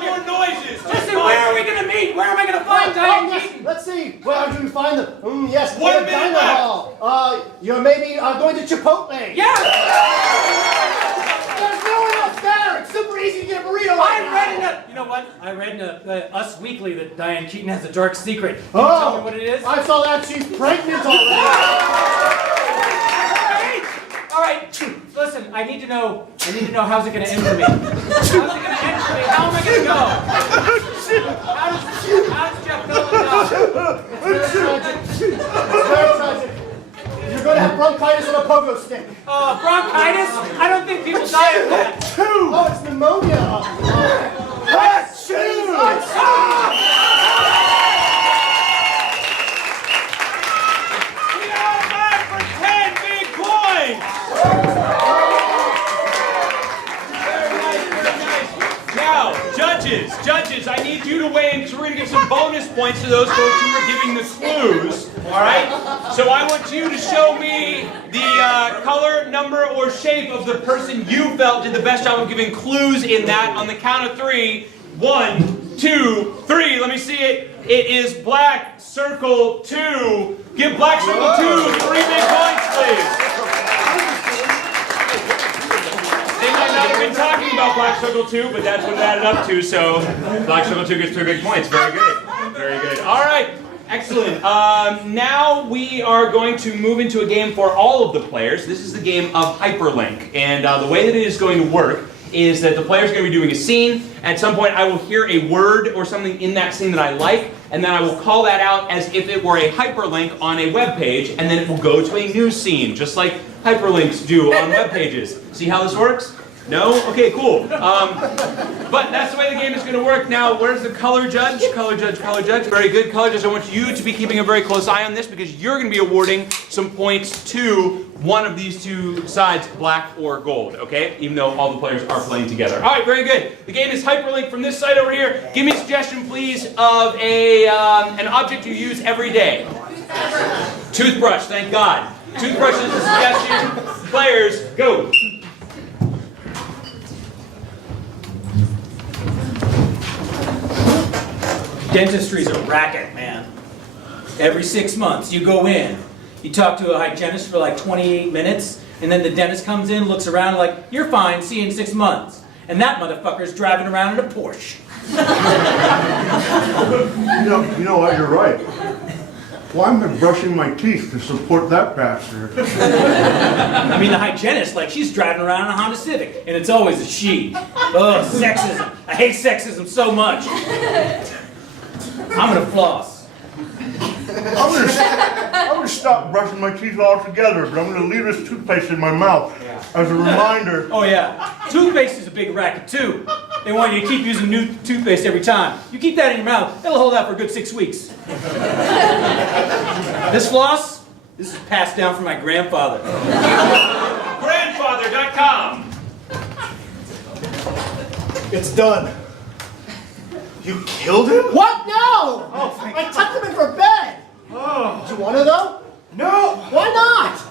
more noises. Listen, where are we gonna meet? Where am I gonna find Diane Keaton? Let's see. Where do we find them? Yes. 1 minute left. Hall. You're maybe going to Chipotle. Yeah! There's no one else there. It's super easy to get a burrito. I read in Us Weekly that Diane Keaton has a dark secret. Can you tell me what it is? I saw that she's pregnant already. All right. Listen, I need to know how's it going to end for me. How's it going to end for me? How am I going to go? How does Jeff Nolen go? It's very tragic. You're going to have bronchitis on a pogo stick. Bronchitis? I don't think people die of that. Oh, it's pneumonia. We are live for 10 big coins! Very nice. Now, judges, I need you to weigh in because we're going to give some bonus points to those folks who were giving the clues. All right? So I want you to show me the color, number, or shape of the person you felt did the best job of giving clues in that on the count of 3. 1, 2, 3. Let me see it. It is black circle 2. Give black circle 2 3 big points, please. They might not have been talking about black circle 2, but that's what it added up to. So black circle 2 gets 3 big points. Very good. Very good. All right. Excellent. Now we are going to move into a game for all of the players. This is the game of Hyperlink. And the way that it is going to work is that the players are going to be doing a scene. At some point, I will hear a word or something in that scene that I like, and then I will call that out as if it were a hyperlink on a web page, and then it will go to a new scene, just like hyperlinks do on web pages. See how this works? No? Okay, cool. But that's the way the game is going to work. Now, where's the color judge? Color judge, color judge. Very good. Color judge, I want you to be keeping a very close eye on this because you're going to be awarding some points to one of these two sides, black or gold, okay? Even though all the players are playing together. All right, very good. The game is Hyperlink from this side over here. Give me a suggestion, please, of an object you use every day. Toothbrush, thank God. Toothbrush is a suggestion. Players, go. Dentistry's a racket, man. Every 6 months, you go in, you talk to a hygienist for like 28 minutes, and then the dentist comes in, looks around like, you're fine, see you in 6 months. And that motherfucker's driving around in a Porsche. You know what, you're right. Why am I brushing my teeth to support that bastard? I mean, the hygienist, like, she's driving around in a Honda Civic, and it's always a she. Ugh, sexism. I hate sexism so much. I'm gonna floss. I'm gonna stop brushing my teeth altogether, but I'm gonna leave this toothpaste in my mouth as a reminder. Oh yeah, toothpaste is a big racket too. They want you to keep using new toothpaste every time. You keep that in your mouth, it'll hold out for a good 6 weeks. This floss, this is passed down from my grandfather. Grandfather.com. It's done. You killed him? What? No! Oh, thank I tucked him in for bed. Oh. Do you want to though? No! Why not?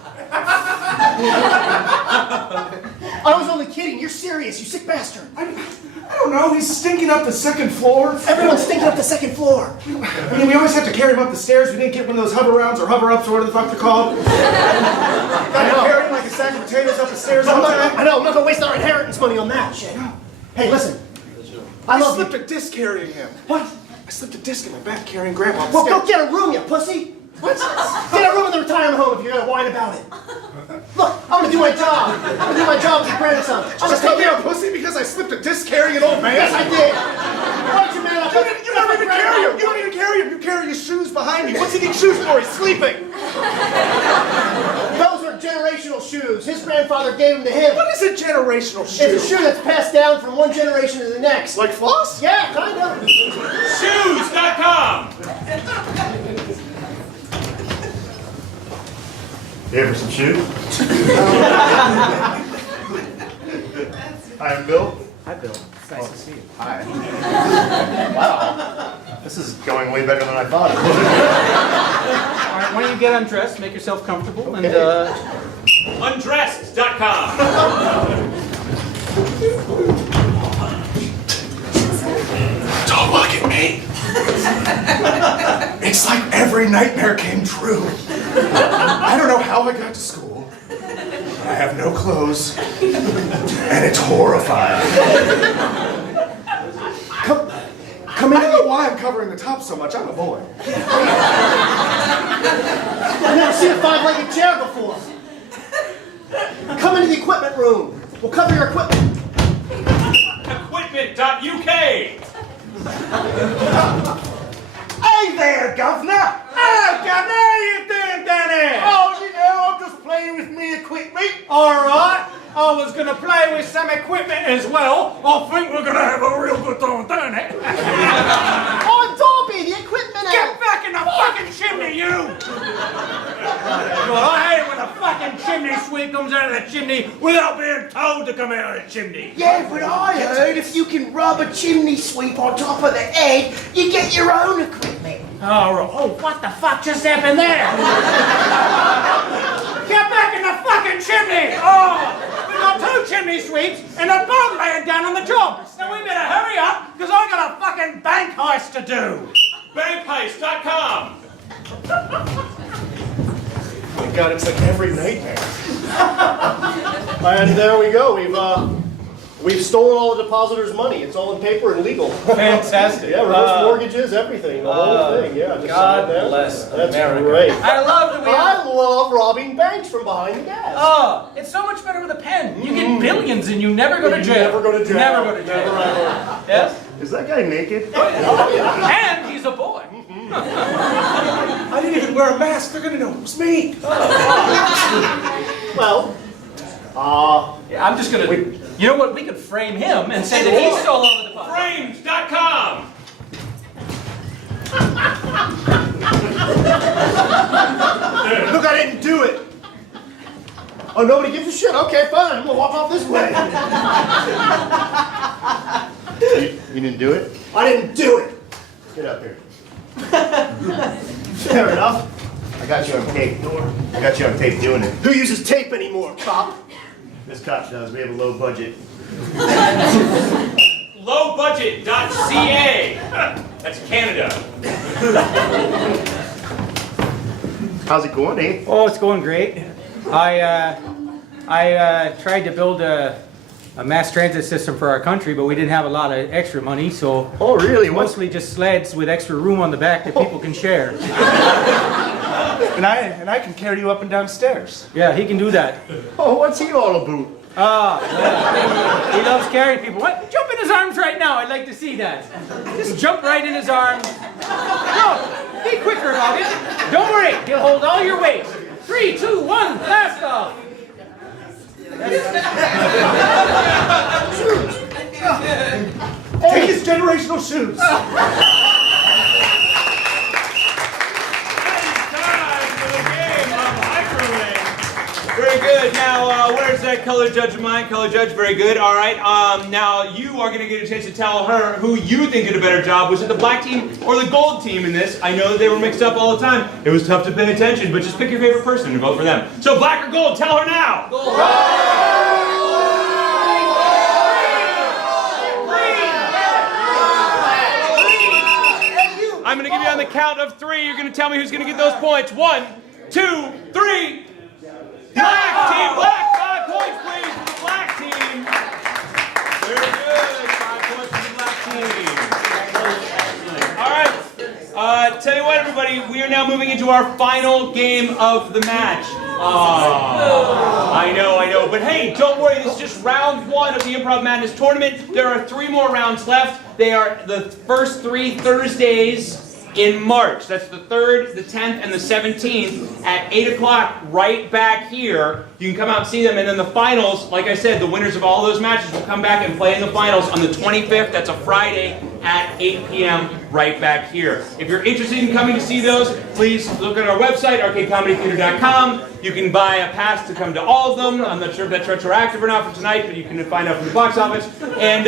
I was only kidding. You're serious, you sick bastard. I don't know. He's stinking up the second floor. Everyone's stinking up the second floor. I mean, we always have to carry him up the stairs. We didn't get one of those hover rounds or hover ups or whatever the fuck they're called. I know. Carry him like a sack of potatoes up the stairs all the time. I know. I'm not gonna waste our inheritance money on that shit. Hey, listen. I slipped a disc carrying him. What? I slipped a disc in my back carrying Grandpa up the Well, stairs. go get a room, you pussy. What? Get a room in the retirement home if you're gonna whine about it. Look, I'm gonna do my job. I'm gonna do my job as a grandson. I'm gonna Just take call me care a of pussy because I slipped a disc carrying an old man? Yes, I did. Why don't you man up? You don't even carry him. You don't even carry him. You carry his shoes behind me. What's he need shoes for? He's sleeping. Those are generational shoes. His grandfather gave them to him. What is a generational shoe? It's a shoe that's passed down from one generation to the next. Like floss? Yeah, kind of. Shoes.com. You ever some shoes? Hi, I'm Bill. Hi, Bill. It's nice to see you. Hi. Wow. This is going way better than I thought it would. All right, why don't you get undressed, make yourself comfortable, and Undressed.com. Don't look at me. It's like every nightmare came true. I don't know how I got to school. I have no clothes. And it's horrifying. Come in. I don't know why I'm covering the top so much. I'm a boy. I've never seen a five-legged chair before. Come into the equipment room. We'll cover your equipment. Equipment.uk. Hey there, Governor! Hello, Governor! How you doing down there? Oh, you know, I'm just playing with me equipment. All right. I was going to play with some equipment as well. I think we're going to have a real good time doing it. Oh, Dobby, the equipment Get out. back in the fucking chimney, you! Well, I hate it when a fucking chimney sweep comes out of the chimney without being told to come out of the chimney. Yeah, but I heard if you can rub a chimney sweep on top of the head, you get your own equipment. Oh, what the fuck just happened there? Get back in the fucking chimney! Oh, we got 2 chimney sweeps and they're both laying down on the job. Now we better hurry up because I got a fucking bank heist to do. Bankheist.com. Oh my God, it's like every nightmare. And there we go. We've stolen all the depositors' money. It's all in paper and legal. Fantastic. Yeah, reverse mortgages, everything, the whole thing. Yeah, just God sign that. bless That's America. great. I love that we I love robbing banks from behind the gas. Oh, it's so much better with a pen. You get billions and you never go to jail. Never go to jail. Never go to jail. Never ever. Yes? Is that guy naked? And he's a boy. I didn't even wear a mask. They're gonna know it was me. Well, Yeah, I'm just gonna. You know what? We could frame him and say that he stole all the deposits. Frames.com. look, I didn't do it. Oh, nobody gives a shit. Okay, fine. I'm gonna walk off this way. You didn't do it? I didn't do it. Get up here. Fair enough. I got you on tape. I got you on tape doing it. Who uses tape anymore, cop? This cop does. We have a low budget. Lowbudget.ca. That's Canada. How's it going, eh? Oh, it's going great. I tried to build a mass transit system for our country, but we didn't have a lot of extra money, so Oh, really? it's mostly just sleds with extra room on the back that people can share. And I can carry you up and down stairs. Yeah, he can do that. Oh, what's he all about? He loves carrying people. What? Jump in his arms right now. I'd like to see that. Just jump right in his arms. No, be quicker about it. Don't worry. He'll hold all your weight. 3, 2, 1, blast off. Take his generational shoes. Very good. Now, where's that color judge of mine? Color judge, very good. All right. Now, you are going to get a chance to tell her who you think did a better job. Was it the black team or the gold team in this? I know that they were mixed up all the time. It was tough to pay attention, but just pick your favorite person and vote for them. So, black or gold? Tell her now. Gold. I'm going to give you on the count of 3. You're going to tell me who's going to get those points. 1, 2, 3. Black team, black, 5 points please for the black team. Very good, 5 points for the black team. All right, tell you what everybody, we are now moving into our final game of the match. Oh, I know, but hey, don't worry, this is just round 1 of the Improv Madness tournament. There are 3 more rounds left. They are the first 3 Thursdays in March. That's the 3rd, the 10th, and the 17th at 8 o'clock right back here. You can come out and see them. And then the finals, like I said, the winners of all those matches will come back and play in the finals on the 25th. That's a Friday at 8 p.m. right back here. If you're interested in coming to see those, please look at our website, arcadecomedytheater.com. You can buy a pass to come to all of them. I'm not sure if that's retroactive or not for tonight, but you can find out from the box office. And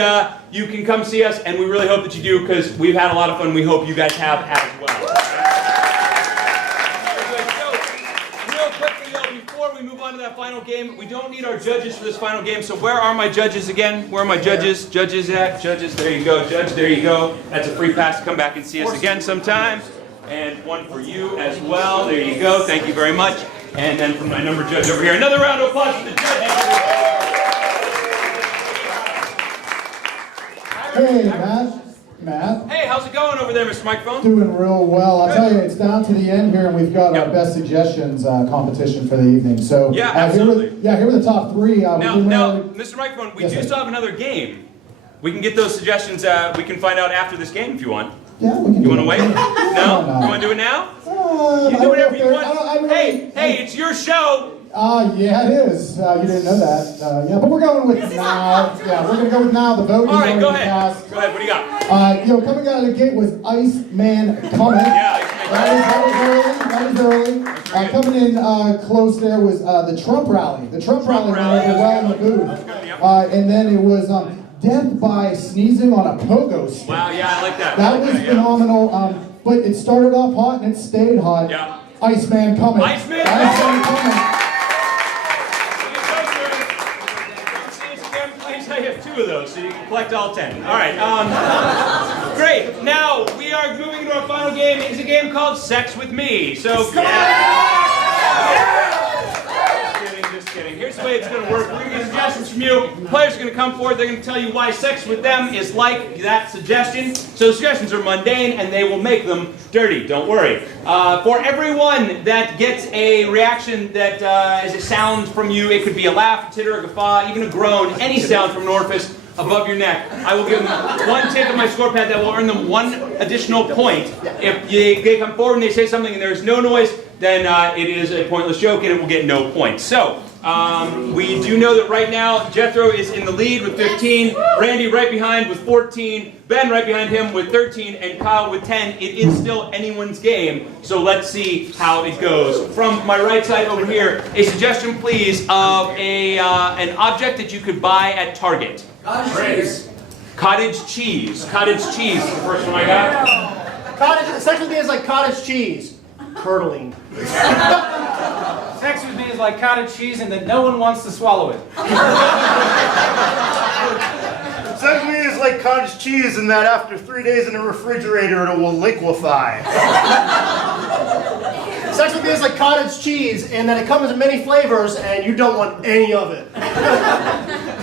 you can come see us, and we really hope that you do, because we've had a lot of fun. We hope you guys have as well. So, real quickly though, before we move on to that final game, we don't need our judges for this final game, so where are my judges again? Where are my judges? Judges at? Judges, there you go. Judge, there you go. That's a free pass to come back and see us again sometime. And one for you as well. There you go. Thank you very much. And then from my number judge over here, another round of applause for the judges. Hey, Matt. Hey, how's it going over there, Mr. Microphone? Doing real well. I'll tell you, it's down to the end here, and we've got our best suggestions competition for the evening. So yeah, absolutely. Here were the top 3. Now, Mr. Microphone, we do still have another game. We can get those suggestions. We can find out after this game if you want. Yeah, we can. You want to wait? No? You want to do it now? You do whatever you want. Hey, it's your show. Yeah, it is. You didn't know that. Yeah, but we're going with now. Yeah, we're going to go with now. The vote is already cast. Go ahead, what do you got? Coming out of the gate was Iceman Coming. Yeah, That was early. Coming in close there was the Trump rally. The Trump rally went over well in the booth. And then it was death by sneezing on a pogo stick. Wow, yeah, I like that. That was phenomenal. But it started off hot and it stayed hot. Yeah. Iceman Coming. Iceman Coming. I have 2 of those, so you can collect all 10. All right. Great. Now we are moving into our final game. It's a game called Sex with Me. So come on. Just kidding. Just kidding. Here's the way it's going to work. We're going to suggestions from you. Players are going to come forward. They're going to tell you why sex with them is like that suggestion. So the suggestions are mundane, and they will make them dirty. Don't worry. For everyone that gets a reaction that is a sound from you, it could be a laugh, a titter, a guffaw, even a groan, any sound from an orifice above your neck, I will give them one tick of my score pad that will earn them one additional point. If they come forward and they say something and there is no noise, then it is a pointless joke and it will get no points. So, we do know that right now Jethro is in the lead with 15, Randy right behind with 14, Ben right behind him with 13, and Kyle with 10. It is still anyone's game, so let's see how it goes. From my right side over here, a suggestion please of an object that you could buy at Target. Cottage cheese. Cottage cheese is the first one I got. Sex with me is like cottage cheese. Curdling. Sex with me is like cottage cheese and that no one wants to swallow it. Sex with me is like cottage cheese in that after 3 days in a refrigerator it will liquefy. Sex with me is like cottage cheese in that it comes in many flavors and you don't want any of it.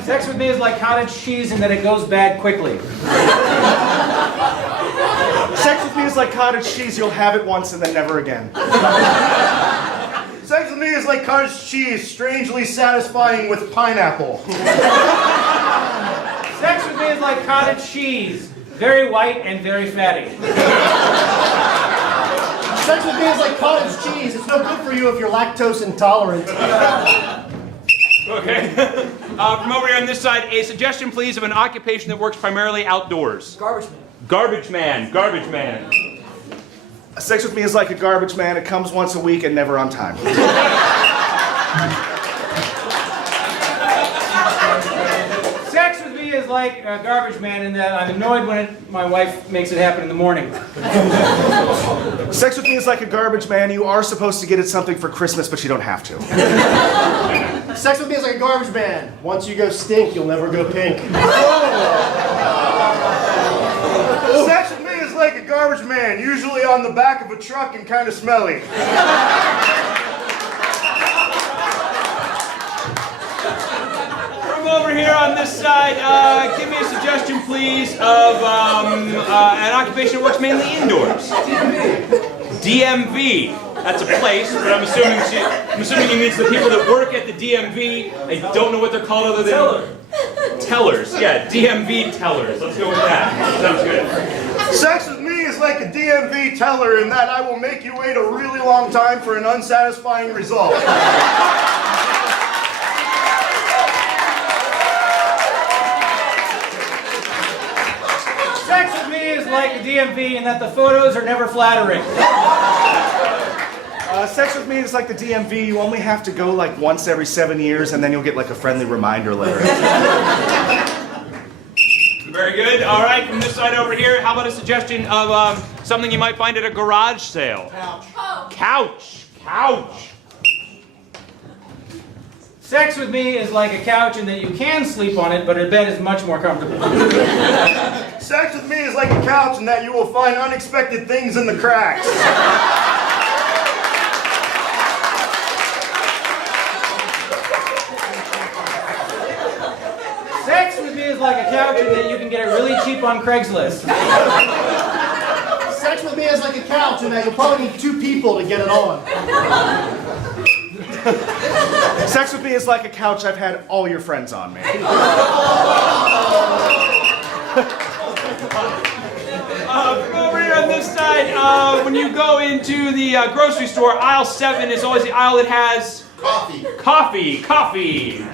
Sex with me is like cottage cheese in that it goes bad quickly. Sex with me is like cottage cheese. You'll have it once and then never again. Sex with me is like cottage cheese, strangely satisfying with pineapple. Sex with me is like cottage cheese, very white and very fatty. Sex with me is like cottage cheese. It's no good for you if you're lactose intolerant. Okay. From over here on this side, a suggestion please of an occupation that works primarily outdoors. Garbage man. Garbage man. Garbage man. Sex with me is like a garbage man. It comes once a week and never on time. Sex with me is like a garbage man in that I'm annoyed when my wife makes it happen in the morning. Sex with me is like a garbage man. You are supposed to get it something for Christmas, but you don't have to. Sex with me is like a garbage man. Once you go stink, you'll never go pink. Sex with me is like a garbage man, usually on the back of a truck and kind of smelly. From over here on this side, give me a suggestion please of an occupation that works mainly indoors. DMV. That's a place, but I'm assuming he means the people that work at the DMV. I don't know what they're called other than tellers. Yeah, DMV tellers. Let's go with that. Sounds good. Sex with me is like a DMV teller in that I will make you wait a really long time for an unsatisfying result. Sex with me is like a DMV in that the photos are never flattering. Sex with me is like the DMV. You only have to go like once every 7 years, and then you'll get like a friendly reminder letter. Very good. All right, from this side over here, how about a suggestion of something you might find at a garage sale? Couch. Couch. Sex with me is like a couch in that you can sleep on it, but a bed is much more comfortable. Sex with me is like a couch in that you will find unexpected things in the cracks. Sex with me is like a couch in that you can get it really cheap on Craigslist. Sex with me is like a couch in that you'll probably need 2 people to get it on. Sex with me is like a couch. I've had all your friends on me. From over here on this side, when you go into the grocery store, aisle 7 is always the aisle that has Coffee. coffee. Coffee.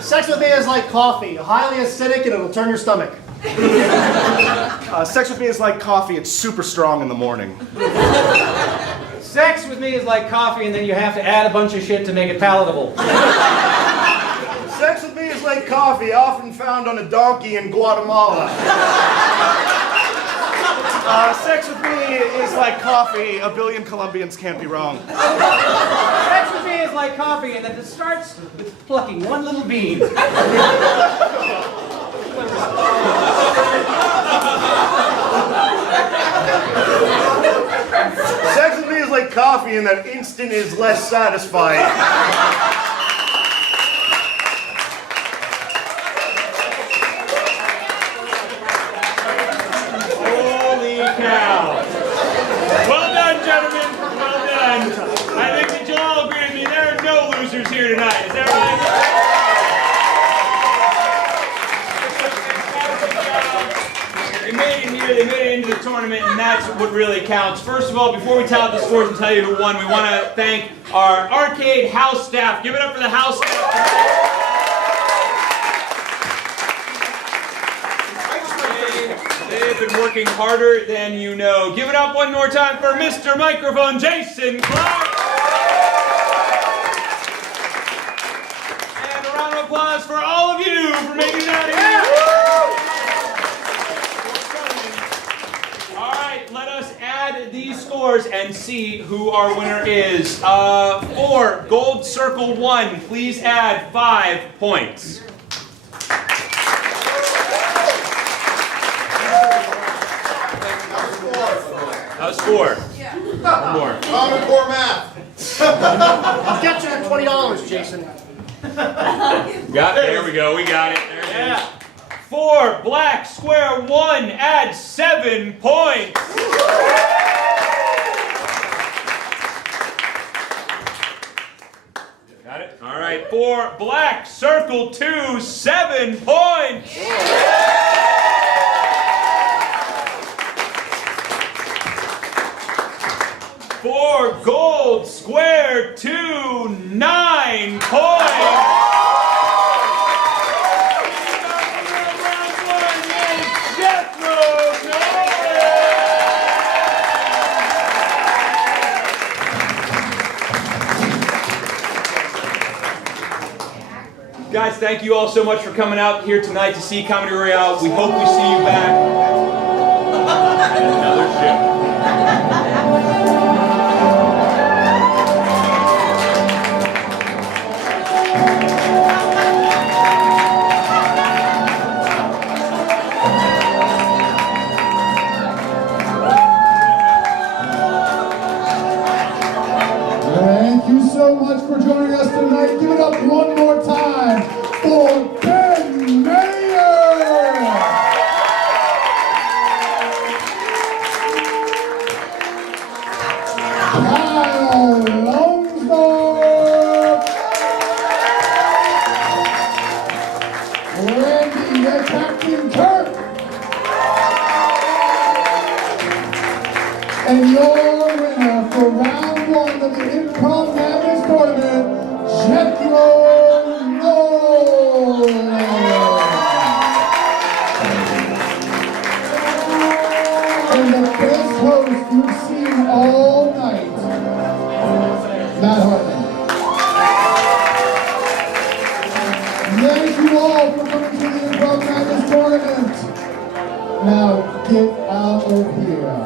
Sex with me is like coffee. Highly acidic and it'll turn your stomach. Sex with me is like coffee. It's super strong in the morning. Sex with me is like coffee and then you have to add a bunch of shit to make it palatable. Sex with me is like coffee, often found on a donkey in Guatemala. Sex with me is like coffee. A billion Colombians can't be wrong. Sex with me is like coffee and that it starts with plucking one little bean. Sex with me is like coffee. coffee and that instant is less satisfying. Holy cow. Well done, gentlemen. Well done. I think that you'll all agree with me. There are no losers here tonight. Is that right? They made it here. They made it into the tournament, and that's what really counts. First of all, before we tally up the scores and tell you who won, we want to thank our arcade house staff. Give it up for the house staff tonight. They've been working harder than you know. Give it up one more time for Mr. Microphone, Jason Clark. And a round of applause for all of you for making it out here. All right, let us add these scores and see who our winner is. For Gold Circle 1, please add 5 points. How's score? Yeah. One more. Common Core math. I'll get you at $20, Jason. Got it. There we go. We got it. There it is. For Black Square 1, add 7 points. Got it? All right. For Black Circle 2, 7 points. For Gold Square 2, 9 points. Jethro Nolen. Guys, thank you all so much for coming out here tonight to see Comedy Royale. We hope we see you back at another show. Thank you so much for joining us tonight. Give it up one more time for Ben Mayer. Kyle Longsdorf. Randy, the Captain Kirk. And your winner for round 1 of the Improv Madness Tournament, Jethro Nolen. And the best host you've seen all night, Matt Hartman. Thank you all for coming to the Improv Madness Tournament. Now get out of here.